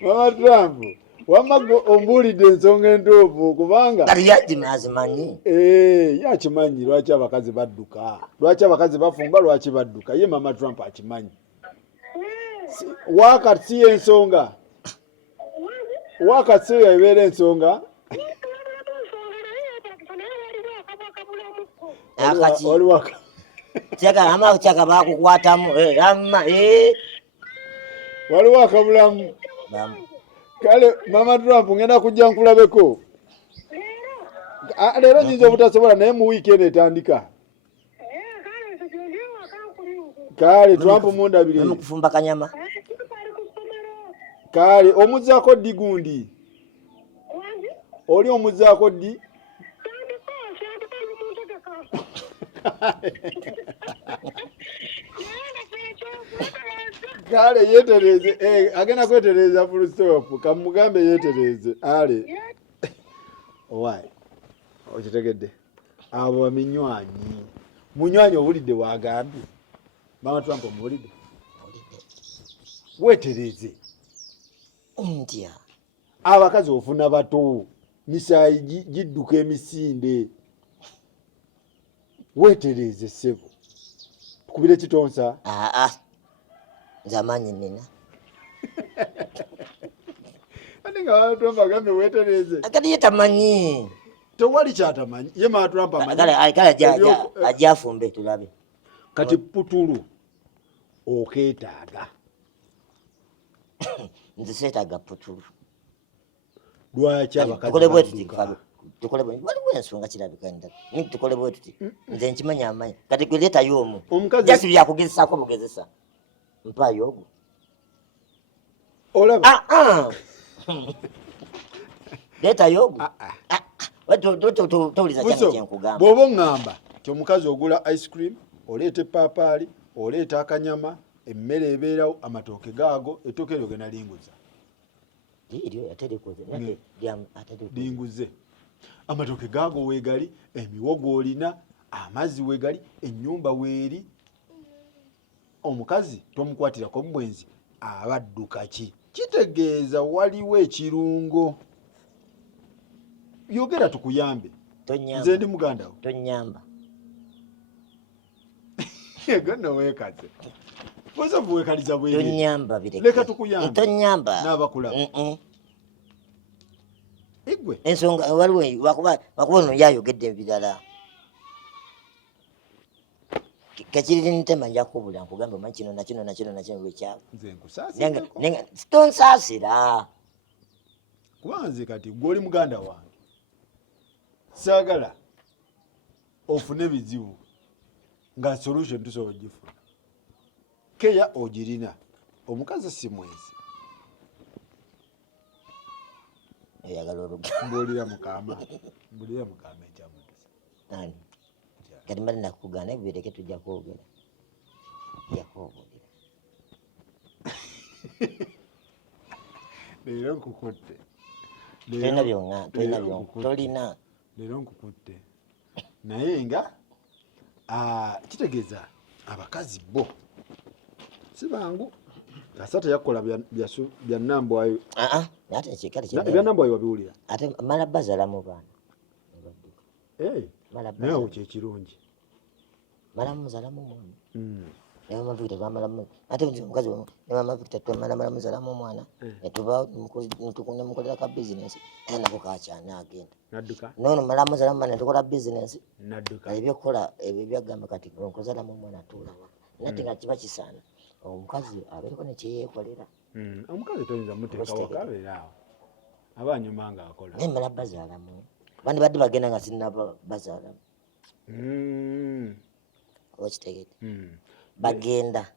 Mama Trump, wamma ombuulidde ensonga entuufu kubanga kati yazimanyi. Yakimanyi lwaki abakazi badduka. Lwaki abakazi bafumba, lwaki badduka. Ye Mama Trump akimanyi. Wakati si ensonga. Wakati si ebeera ensonga. Akati. Waliwaka. Chaka bakukwatamu. Amma. Waliwo akabulamu. Kale Mama Trump ngenda kujja nkulabeko. Leero nyinza obutasobola naye mu weekend etandika. Kale Trump mundabire. Mukufumba kanyama. Kale omuzzaako ddi gundi? Oli omuzzaako ddi? Kale yetereze, agenda kwetereza full stop. Kamugambe yetereze. Ale. Owai. Okitegedde. Abo baminywanyi. Munywanyi obulidde wagambye. Mama Trump omulidde. Wetereze. Ntya. Abakazi ofuna bato. Misaayi gidduka emisinde. Wetereze ssebo. Tukubire kitonsa. Zamanyi nina. Aninga Mama Trump agambe wetereze. Kati yetamanyi. Tewali kyatamanyi. Ye Mama Trump amanyi. Kale ajafumbe tulabe. Kati putulu okeetaaga. Nze seetaaga putulu. Lwaki abakazi tukole bwe tuti tukole bwe waliwo ensonga kirabika ndala tukole bwe tuti nze nkimanya amanyi kati gwe leetayo omu jasi byakugezesaako bugezesa mpaayo ogwo olaba leetayo ogwo towuliza kyana kyenkugamba bw'oba oŋŋamba ti omukazi ogula ice cream oleeta epaapaali oleeta akanyama emmere ebeerawo amatooke gaago ettooke eryo gena linguza linguze amatooke gaago weegali emiwogo olina amazzi weegali ennyumba weeri omukazi tomukwatirako mubwenzi abadduka ki kitegeeza waliwo ekirungo yogera tukuyambe nze ndi muganda wo tonyamba ego nno weekaze Poza buwekaliza bwere. Tonyamba bireke. Leka tukuyamba. Tonyamba. N'abakula. Igwe. Ensonga waliwo wakuba no yayogedde ebirala. Kachiri ntema yakubula nkugamba manchino nakino lwekyabo. Nze nkusasira. Nenga stonsasira. Kubanze kati gwoli muganda wange. Sagala ofune bizibu nga solution tusobola gifuna. Keya ogirina omukazi si mwezi eyagala oluga mbulira mukama ekyamugisa nani kati mbali nakugana ebireke tujja kwogera leero nkukutte tolina byonga tolina leero nkukutte naye nga kitegeeza abakazi bo sibangu kasata yakola bya nambwayo ate kikali kya bya nambwayo wabiwulira ate mala bazala mu bana naye awo kyekirungi mala muzala mu mwana Mama Victor twamala ate omukazi Mama Victor twamala muzala mu mwana etuba mutukuna mukolera ka business nako kakyana agenda nadduka nono mala muzala mu mwana tukola business nadduka ebyokola ebyo byagamba kati onkozala mu mwana tulawa nate nga kiba kisaana omukazi abeereko nekyeyeekolera omukazi toyinza muteeka wakabeeraawo abanyuma nga akola naye mala bazaalamu bandi badde bagenda nga sinaba bazaalamu okitegedde bagenda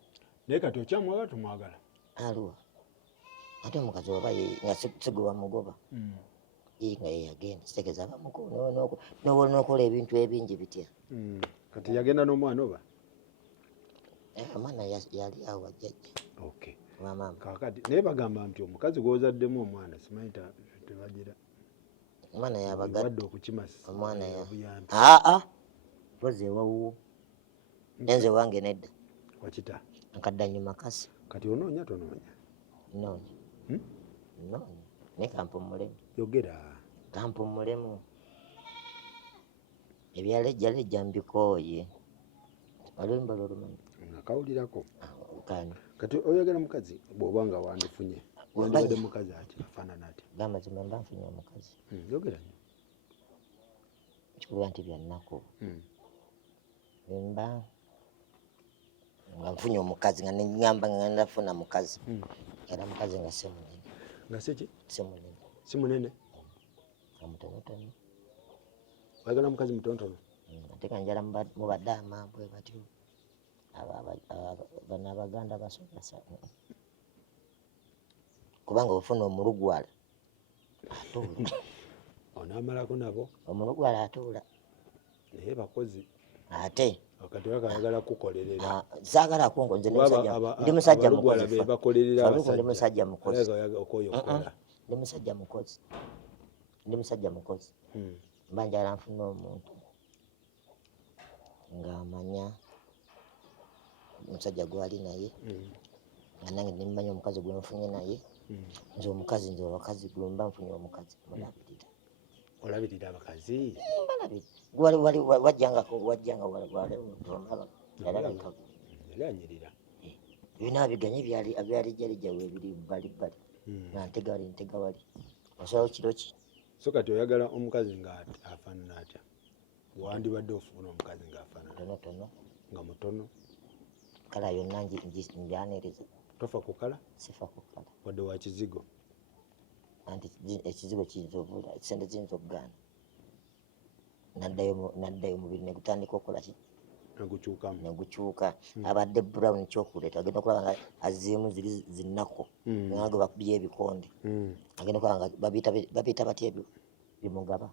naye kati okyamwagala tumwagala aluwa ate omukazi oba nga sigwe wamugoba nga yagenda sitegeza abamuko n'okola ebintu ebingi bitya. Kati yagenda n'omwana oba? Omwana yali awo wajjajja. Okay. Wamama. Kakati naye bagamba nti omukazi gw'ozaddemu omwana simanyi tebagira. Omwana yabagadde okukimasa. Omwana mpozi ewawuwo. Enze wange nedda. Wakita. Nkaddanyu makasi. Kati onoonya tonoonya? Nnoonya. Nnoonya. Naye kampumulemu. Yogera. Kampumulemu. Ebyalejjalejja mbikooye. Olwimba lw'olumanyi. Nakawulirako. Kani. Kati oyagala mukazi bw'oba nga wandifunye. Wandibadde mukazi ati afaanana ati. Gamazima mba nfunye omukazi. Yogera nnyo. Kikubira nti bya nnaku. Mba nga nfunye omukazi nga nengamba nga nafuna mukazi. Era mukazi nga si munene. Nga si ki? Si munene. Si munene? Nga mutonotono. Oyagala mukazi mutonotono? Ate nga njala mubadde amambwe batyo. Bano Abaganda basomesa. Kubanga ofuna omulugwala atuula. Onaamalako nabo? Omulugwala atuula. Naye bakozi. Ate kati bakayagala kukolerera. Saagala kungo nze ndi musajja mukozi. Ndi musajja mukozi. Ndi musajja mukozi. Ndi musajja mukozi. Mba njagala nfuna omuntu ng'amanya omusajja gwali naye nga nange nimanya omukazi gwe nfunye naye. Nze omukazi nze abakazi gwe mba nfunye omukazi mulabirira. Olabirira abakazi? Wajjanga wale omulaba yalabikago. Yali anyirira. Bina biganye ebyalijjalija weebiri bali nga ntega wali. Osalawo kiro ki? So kati oyagala omukazi nga afaanana atya? Wandibadde ofuna omukazi ng'afaanana? Tonotono. Nga mutono? Kala yonna njyaniriza. Tofa ku kala? Sifa ku kala. Wadde wa kizigo? Anti ekizigo kiyinza obula, ekisente kiyinza okugaana. Naddayo mubiri ne gutandika okukola ki? Negukyukamu. Negukyuka. Abadde brown chocolate agenda okulaba nga azimu ziri zinnako. Nga bakubye ebikonde. Agenda okulaba nga babiyita batya ebyo bimugaba.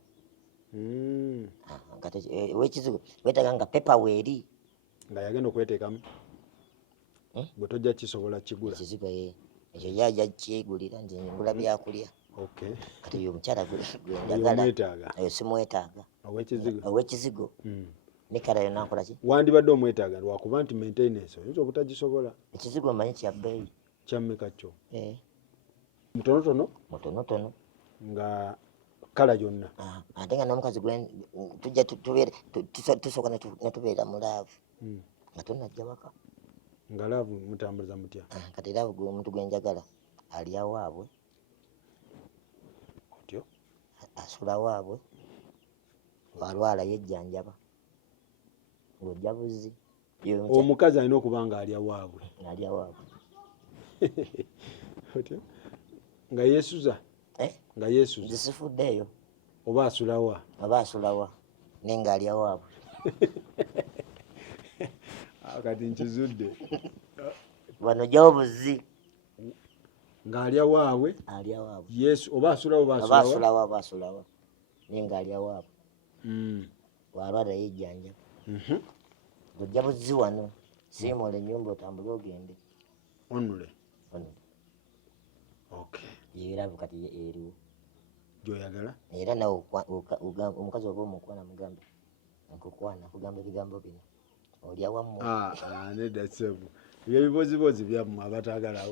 Ow'ekizigo weetaaga nga pepa weeri. Nga yagenda okweteekamu? Bwe tojja kisobola kigula? Ekizigo ekyo yajja kyegulira nti ngula byakulya. Kati oyo omukyala gwe njagala. Oyo simwetaaga. Ow'ekizigo. Ne kala yonna nkola ki? Wandibadde omwetaaga lwakuba nti maintenance oyinza obutagisobola. Ekizigo mmanyi kya bbeeyi. Kyammeka kyo? Mutonotono? Mutonotono. Nga kala yonna. Ate nga n'omukazi gwe tujja tusooka ne tubeera mu laavu nga tonnajja waka. Nga laavu mutambuliza mutya? Kati laavu gwe omuntu gwe njagala alya waabwe. Otyo? Asula waabwe. Walwala yejjanjaba. Ng'ojja buzzi. Omukazi alina okuba nga alya waabwe. Alya waabwe. Otyo? Nga yeesuza? Nga yeesuza? Zisifuddeeyo. Oba asulawa? Oba asulawa. Naye ng'alya waabwe. Kati nkizudde. Wano gyawo buzzi. Ng'alya waabwe? Alya waabwe. Yesu oba asulawa oba asulawa? Oba asulawa oba asulawa. Naye ng'alya waabwe. Walwala yejjanjaba. Ng'ojja buzzi wano. Siimola ennyumba otambule ogende. Onule? Onule. Okay. Yeeravu kati eriwo. Gy'oyagala? Era nawe omukazi oba omukwana mugambe. Nkukwana kugamba ebigambo bino. Olya wammwe. Nedda ssebo. Ebyo ebibozibozi byammwe abataagala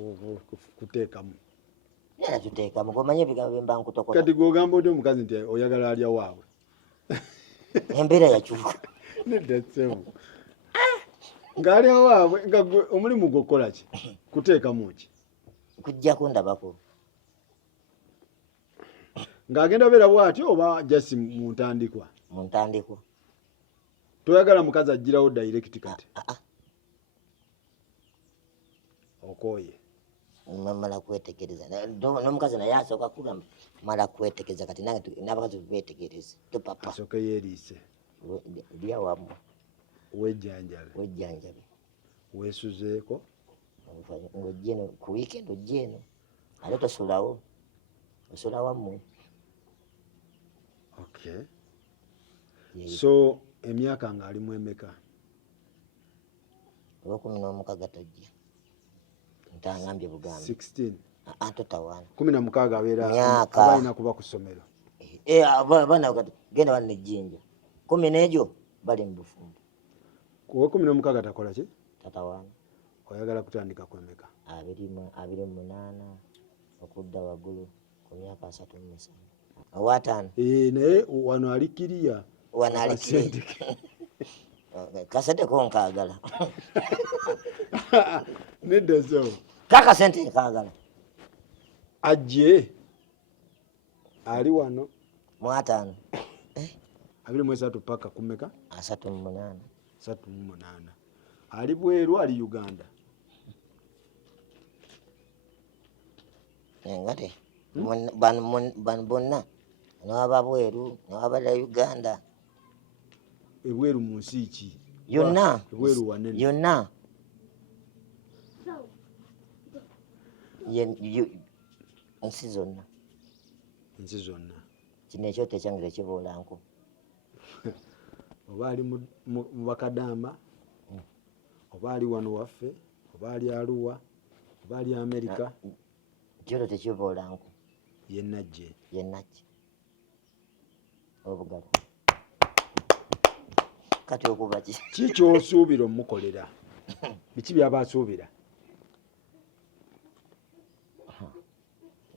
kuteekamu. Nera tuteekamu ng'omanye ebigambo bye mba nkutokota. Kati gw'ogamba otya omukazi nti oyagala alya waabwe? Embeera yakyuka. Nedda ssebo. Ng'alya waabwe nga omulimu gw'okola ki? Kuteekamu ki? Kujja kundabako. Ng'agenda beera bw'atyo oba jasi mu ntandikwa? Mu ntandikwa. Toyagala mukazi ajjirawo direct kati? Okooye. Mala kwetegereza. N'omukazi naye asooka kugamba mala kwetegereza kati nange n'abakazi beetegereze. Tupapa. Asooke yeeriise. Lya wammwe. Wejjanjabe. Wejjanjabe. Weesuzeeko. Ng'ojja eno ku weekend ojja eno. Ate tosulawo. Osula wammwe. Okay. So emyaka nga ali mu emeka? Olw'okumi n'omukaaga tajja. Ntangambye Buganda. 16. Totawaana. 16 abalina kuba ku ssomero. Abaana genda bali n'ejjinja. 10 n'egyo bali mu bufumbo. Kuwe 16 takola ki? Tatawaana. Oyagala kutandika ku emeka? 28 okudda waggulu ku myaka 35. Awataano. Naye wano ali kiriya. Wano ali kiriya. Kasente ko nkaagala. Nedda so. Kaka sente nkaagala. Ajje. Ali wano. Mu 5. 23 paka ku meka? 38. 38. Ali bweru ali Uganda. Ngate. Ban bonna. N'aba bweru, n'aba Uganda. Ebweru mu nsi ki? Yonna. Ebweru wanene. Yonna. Ensi zonna. Ensi zonna. Kino ekyoto ekyange kiboolanku. Oba ali mu Bakadamba, oba ali wano waffe, oba ali Arua, oba ali Amerika. Ekyoto tekiboolanku. Yennajje. Yennajje. Obugalo. Kati okuba ki? Kiki osuubira omukolera? Biki byaba asuubira?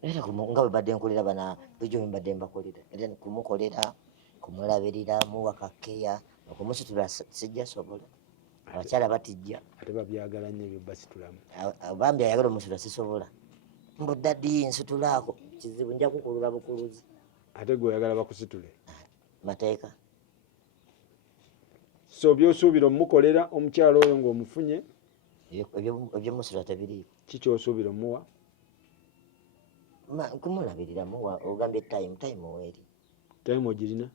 Era nga bwe badde nkolera bana bijo mbadde mbakolera. Era kumukolera, kumulabirira, muwa kakeya, okumusitula sijja sobola. Abakyala batijja. Ate babyagala nnyo ebyo basitulamu. Bambi ayagala omusitula sisobola. Mbudaddi nsitulaako kizibu nja kukulula bukuluzi. Ate gwe oyagala bakusitule? Mateeka. So by'osuubira omukolera omukyalo oyo ng'omufunye? Ebyomusitula tebiriiko. Kiki osuubira omuwa? Kumulabirira muwa ogambye time weeri. Time ogirina?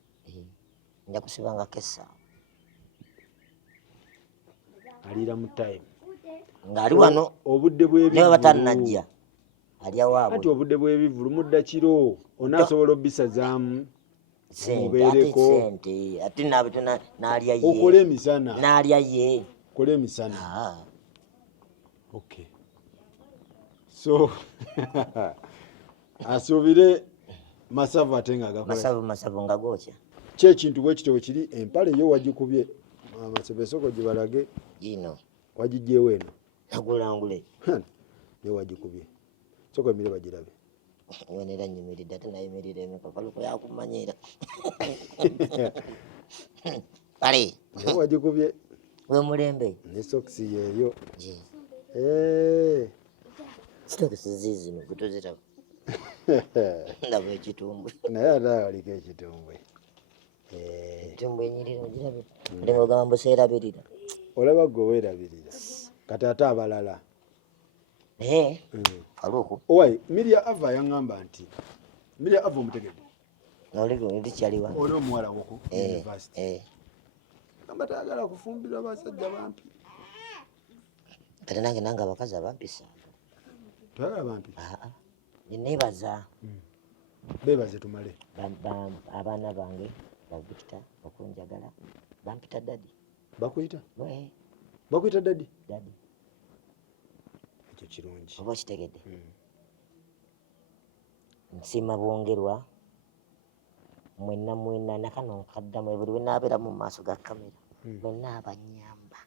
Nja kusibangako essaawa. Aliira mu time. Ng'ali wano. Obudde bw'ebivulu. Naye batannajja. Ali awaabwe. Ati obudde bw'ebivulu mudda kiro. Onaasobola obbisazaamu. Sente. Ate n'alya ye. Okole emisana. N'alya ye. Okole emisana. Okay. So asuubire masavu ate nga agakola. Masavu nga gookya. Ki ekintu bwe kityo kiri empale yo wagikubye amasebesoko gye balage gino wagijjeewo eno nagulangule yo wagikubye soko emire bagirabe yonera nyimiridde ate nayimirira emikafaluko yakumanyiira kale yo wagikubye we mulembe ne sokisi yeeyo sitokisi zizino gutuziraba ndaba ekitumbwe naye ate aliko ekitumbwe ekitumbwe enyirira ogirabe ate nga ogamba mbu seerabirira olaba gwe weerabirira kati ate abalala kaluuku owaye Miria Ava yaŋŋamba nti Miria Ava omutegedde olikyaliwa oli omuwala woku university gamba tayagala kufumbirwa basajja bampi kati nange abakazi abampisa toyagala bampi nebaza bebaze tumale abaana bange babikita okunjagala bampita dadi bakuyita bakuyita dadi ekyo kirungi oba okitegedde nsiima bwongerwa mwenna nakano nkaddamu buli we naabeera mu maaso ga kamera mwenna abanyamba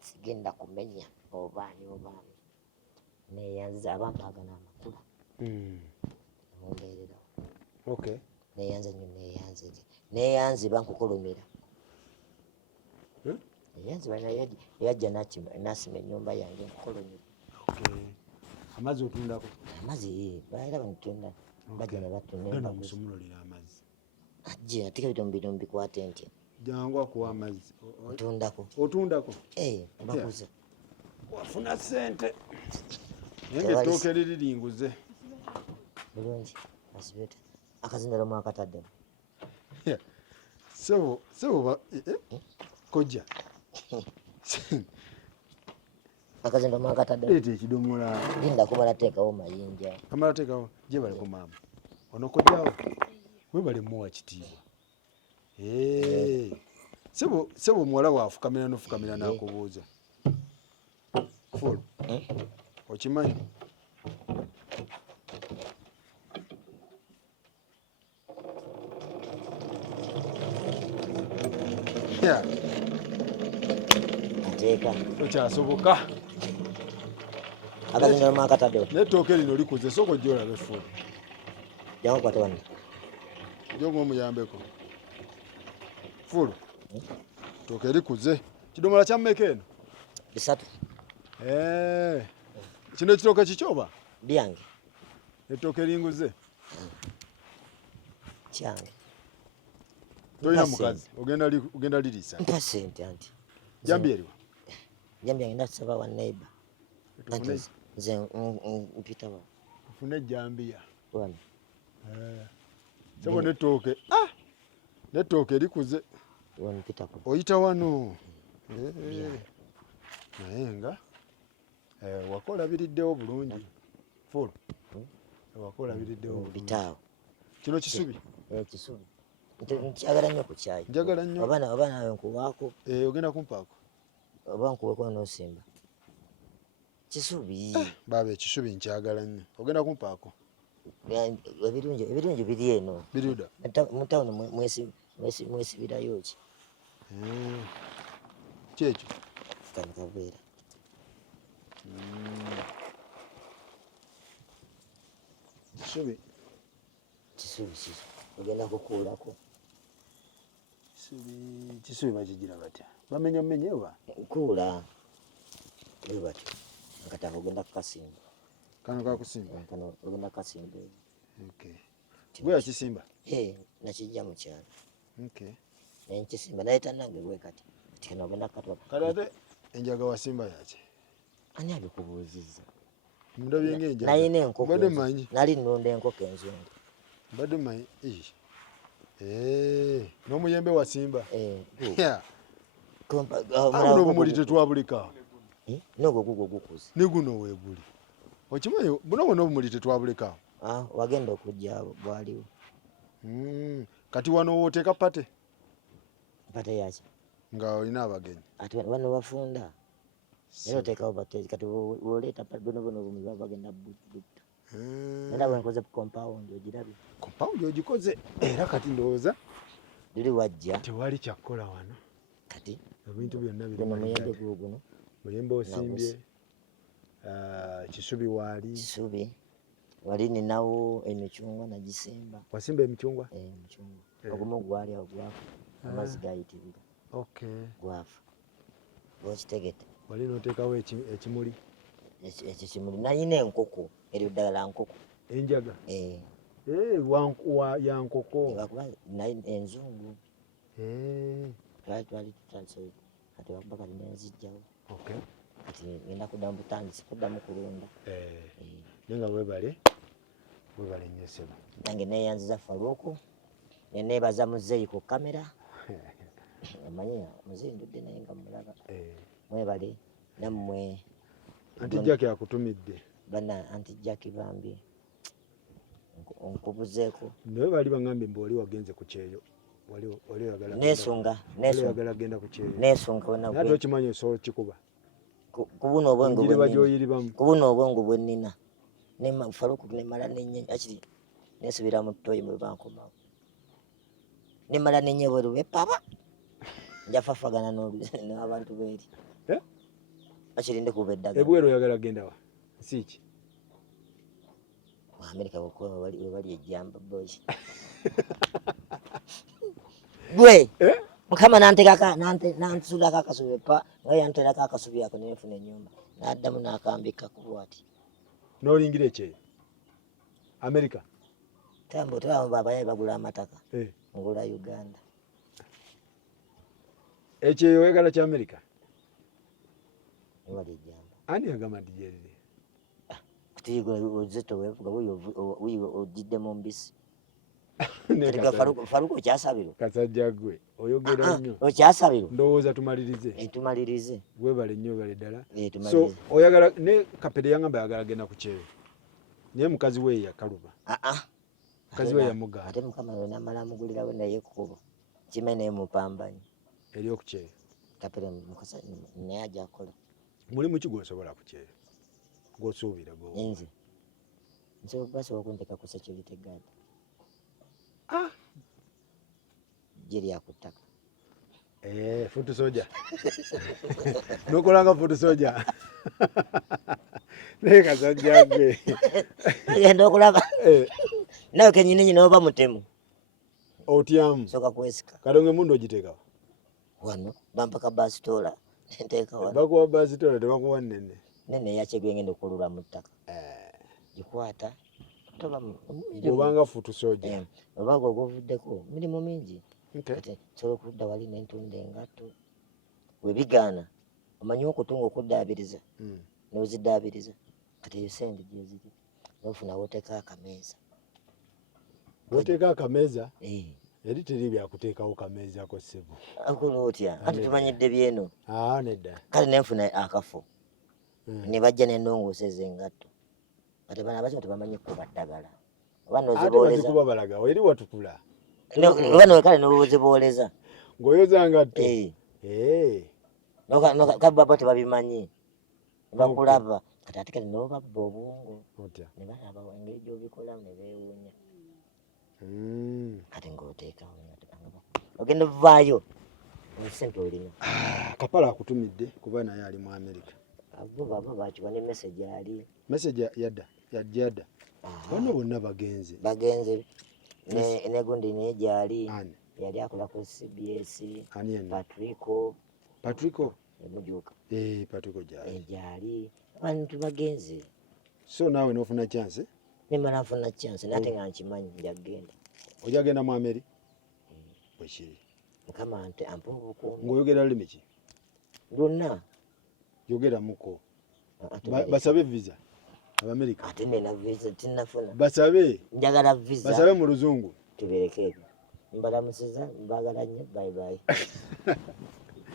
sigenda kumenya obaani neyanziza abampaagana amakula mumbeererawo neyanza nnyo neyanziba nkukulumira eyanziba yajja nasima ennyumba yange nkukulumira amazzi otundako amazzi baera banitunda bajja nebatundamusumulolera amazzi ajje ate ebintu mbikwate ntya jangu akuwa amazzi otundako bakuze wafuna sente naye ettooke liriringuze bulungi asibete akazinero mwakataddemu sebo kojja akazinero mwakataddemu leeta ekidomola linda kumala teekawo mayinja amala teekawo gye baliko maama ono kojjawo webale muwa kitiibwa. Sebo muwala waafukamira n'ofukamira n'akubuuza. Fulu. Okimanyi? Ateeka. Okyasoboka. Akazinyo makatadde. N'ettooke lino likuze soko jjo olabe Fulu. Jangu kwate wano. Jjo ng'omuyambeko. Fulu. Ettooke likuze. Kidomola kya mmeka eno? 3. Kino ekitooke kikyoba? Byange. Ettooke linguze? Kyange. Tolina mukazi. Ogenda liriisa. Mpa ssente anti. Jambi eriwa? Jambi yange ndasaba wa neighbor. Nze mpita wa. Ufune jambiya. Wano. Sebo n'ettooke. N'ettooke likuze. Wano mpita ko. Oyita wano. Naye nga wakola biriddewo bulungi. Fulu. Wakola biriddewo bulungi. Bitaawo. Kino kisubi? Kisubi. Njagala nnyo ku caayi. Njagala nnyo. Oba nawe nkuwaako. Ogenda kumpaako? Oba nkuweeko n'osimba. Kisubi. Baba ekisubi nkyagala nnyo. Ogenda kumpaako? Ebirungi biri eno. Biriuda? Mu tawuni mwesibirayo ki? Kyekyo? Kano kaveera. Kisubi? Kisubi kizo. Ogenda kukuulako. Kisubi bakigira batya? Bamenya mmenyewa? Nkuula. Bwe batyo. Nkataka ogenda kukasimba. Kano kakusimba? Kano ogenda kukasimba. Gwe yakisimba? Nakijja mu kyalo. Naye nkisimba naye tannange gwe kati. Kano ogenda kukatwala. Kale ate enjaga wasimba yaki? Ani abikubuuzizza? Ndabye ng'enjaga. Nalina enkoko. Mbadde mmanyi. Nali nnunda enkoko enzungu. Mbadde mmanyi. N'omuyembe wasimba? Buno obumuli tetwabulika. N'ogwo gugwo gukuze. Ne guno weeguli. Okimanyi buno bwonna obumuli tetwabulika? Wagenda okujja bwaliwo. Kati wano wooteeka pate? Pate yaki? Nga olina abagenyi. Ati wano bafunda. Naye oteekawo pate kati woleeta pate buno obumuli baba bagenda butta. Era bwe nkoze compound ogirabye. Compound ogikoze era kati ndowooza luli wajja tewali kyakkola wano. Kati ebintu byonna biri mu muyembe guno. Muyembe osimbye. Kisubi waali. Kisubi. Wali ninawo emicungwa nagisimba. Wasimba emicungwa? Emicungwa. Ogumu gwali awo gwafa. Amazzi gayitirira. Gwafa. Bwokitegete. Wali n'oteekawo ekimuli? Ekyo kimuli. Nalina enkoko. Eryo ddagala nkoko. Enjaga? Ya nkoko. Naye enzungu. Twali tutandise kati wakuba kati nenzijjawo. Kati ngenda kuddamu butandisi kuddamu kulunda. Naye nga weebale nnyo ssebo. Nange neeyanziza Faruku. Ne neebaza muzeeyi ku kamera. Amanyi muzeeyi ndudde naye nga mulaba. Mwebale nammwe. Anti Jackie akutumidde. Bana Anti Jackie bambye. Nkubuzeeko. Naye bali bangambye mbu oli wagenze ku kyeyo. Wali oyagala. Nesunga. Oyagala genda ku kyeyo. Nesunga wona gwe. Naye okimanyi osobola kikuba. Kubuna obwongo bwe. Kubuna obwongo bwe nina. Ne Faruku ne mala nenye akiri. Nesubira mu toyi mu bankomawo. Ne mala nenye bwe papa. Njafafagana n'abantu beeri. Akiri ndi kubeddaga. Ebwero oyagala genda wa? Siki. Amerika wali ejjamba boy. Gwe mukama nansulako akasubi pa nga yanterako akasubi ako nenfuna ennyumba n'addamu n'akambika kubwati. N'olingira ekyeyo Amerika? Tambo babaye bagula amataka. Ngula Uganda. Ekyeyo oyagala kya Amerika? Wali ejjamba. Ani agamba nti gyeriri? Kutiigwa ozito weevuga wiyo ojjidde mu mbisi. Faruku okyasabirwa? Kasajja gwe oyogera nnyo. Okyasabirwa? Ndowooza tumalirize. Tumalirize. Weebale nnyo bale ddala. So oyagala ne Kapere yangamba ayagala genda ku kyeyo. Naye mukazi we yakaluba. mukazi we yamugaana ate mukama we namala amugulirawo naye ekkubo kime naye mupambanyi eri okukyera kapere mukasa naye ajja akola mulimu ki gwosobola kukyera gwosuubira nze basobola okunteka ku security guard giri akuttaka futu soja nokolanga futu soja naye kasajja gwe genda okulaba nawe kenyini nyina oba mutemu otyamu soka kwesika kadonge mundu ogiteekawo wano bampaka basitola nteeka wano bakuwa basitola tebakuwa nene nene yakyegwe ngenda okulula mu ttaka gikwata obanga futu soja obaga ogwovuddeko mirimu mingi ate sobola okudda wali nentunda engatto webigaana omanyi okutunga okuddaabiriza noziddaabiriza kati eyo sente gyeziri nofuna woteeka akameeza woteeka akameeza eri teri byakuteekawo kameezako ssebo akola otya anti tumanyidde byeno nedda kale nenfuna akafo ne bajja nendongoosa ezengatto kati bana abakimu tebamanyi kuba ddagala oba nozibooleza kuba balagawo eri watukula oba nowe kale nozibooleza ng'oyoza ngatto kababa tebabimanyi bakulaba kati ate kale nobabba obwongo ne balaba engeri gyobikolamu ne beewuunya kati ng'oteekawo ogenda ovaayo sente olina kapala akutumidde kuba naye ali mu America abo baba bakiwa ne message ali message yadda bano bonna bagenze negundi naye gyali yali akola ku CBS Patrico emujuka Patrico gyali abantu bagenze so naawe nofuna chance nimala nfuna chance nate nga nkimanyi njagenda ojagenda mu America bwekiri mukama nte ampa obukuumi ng'oyogera lulimi ki lwonna yogera muko basabe visa Abamerika ate nina visa tinafuna basabe njagala visa basabe mu luzungu tubereke mbalamusiza mbagala nnyo bye bye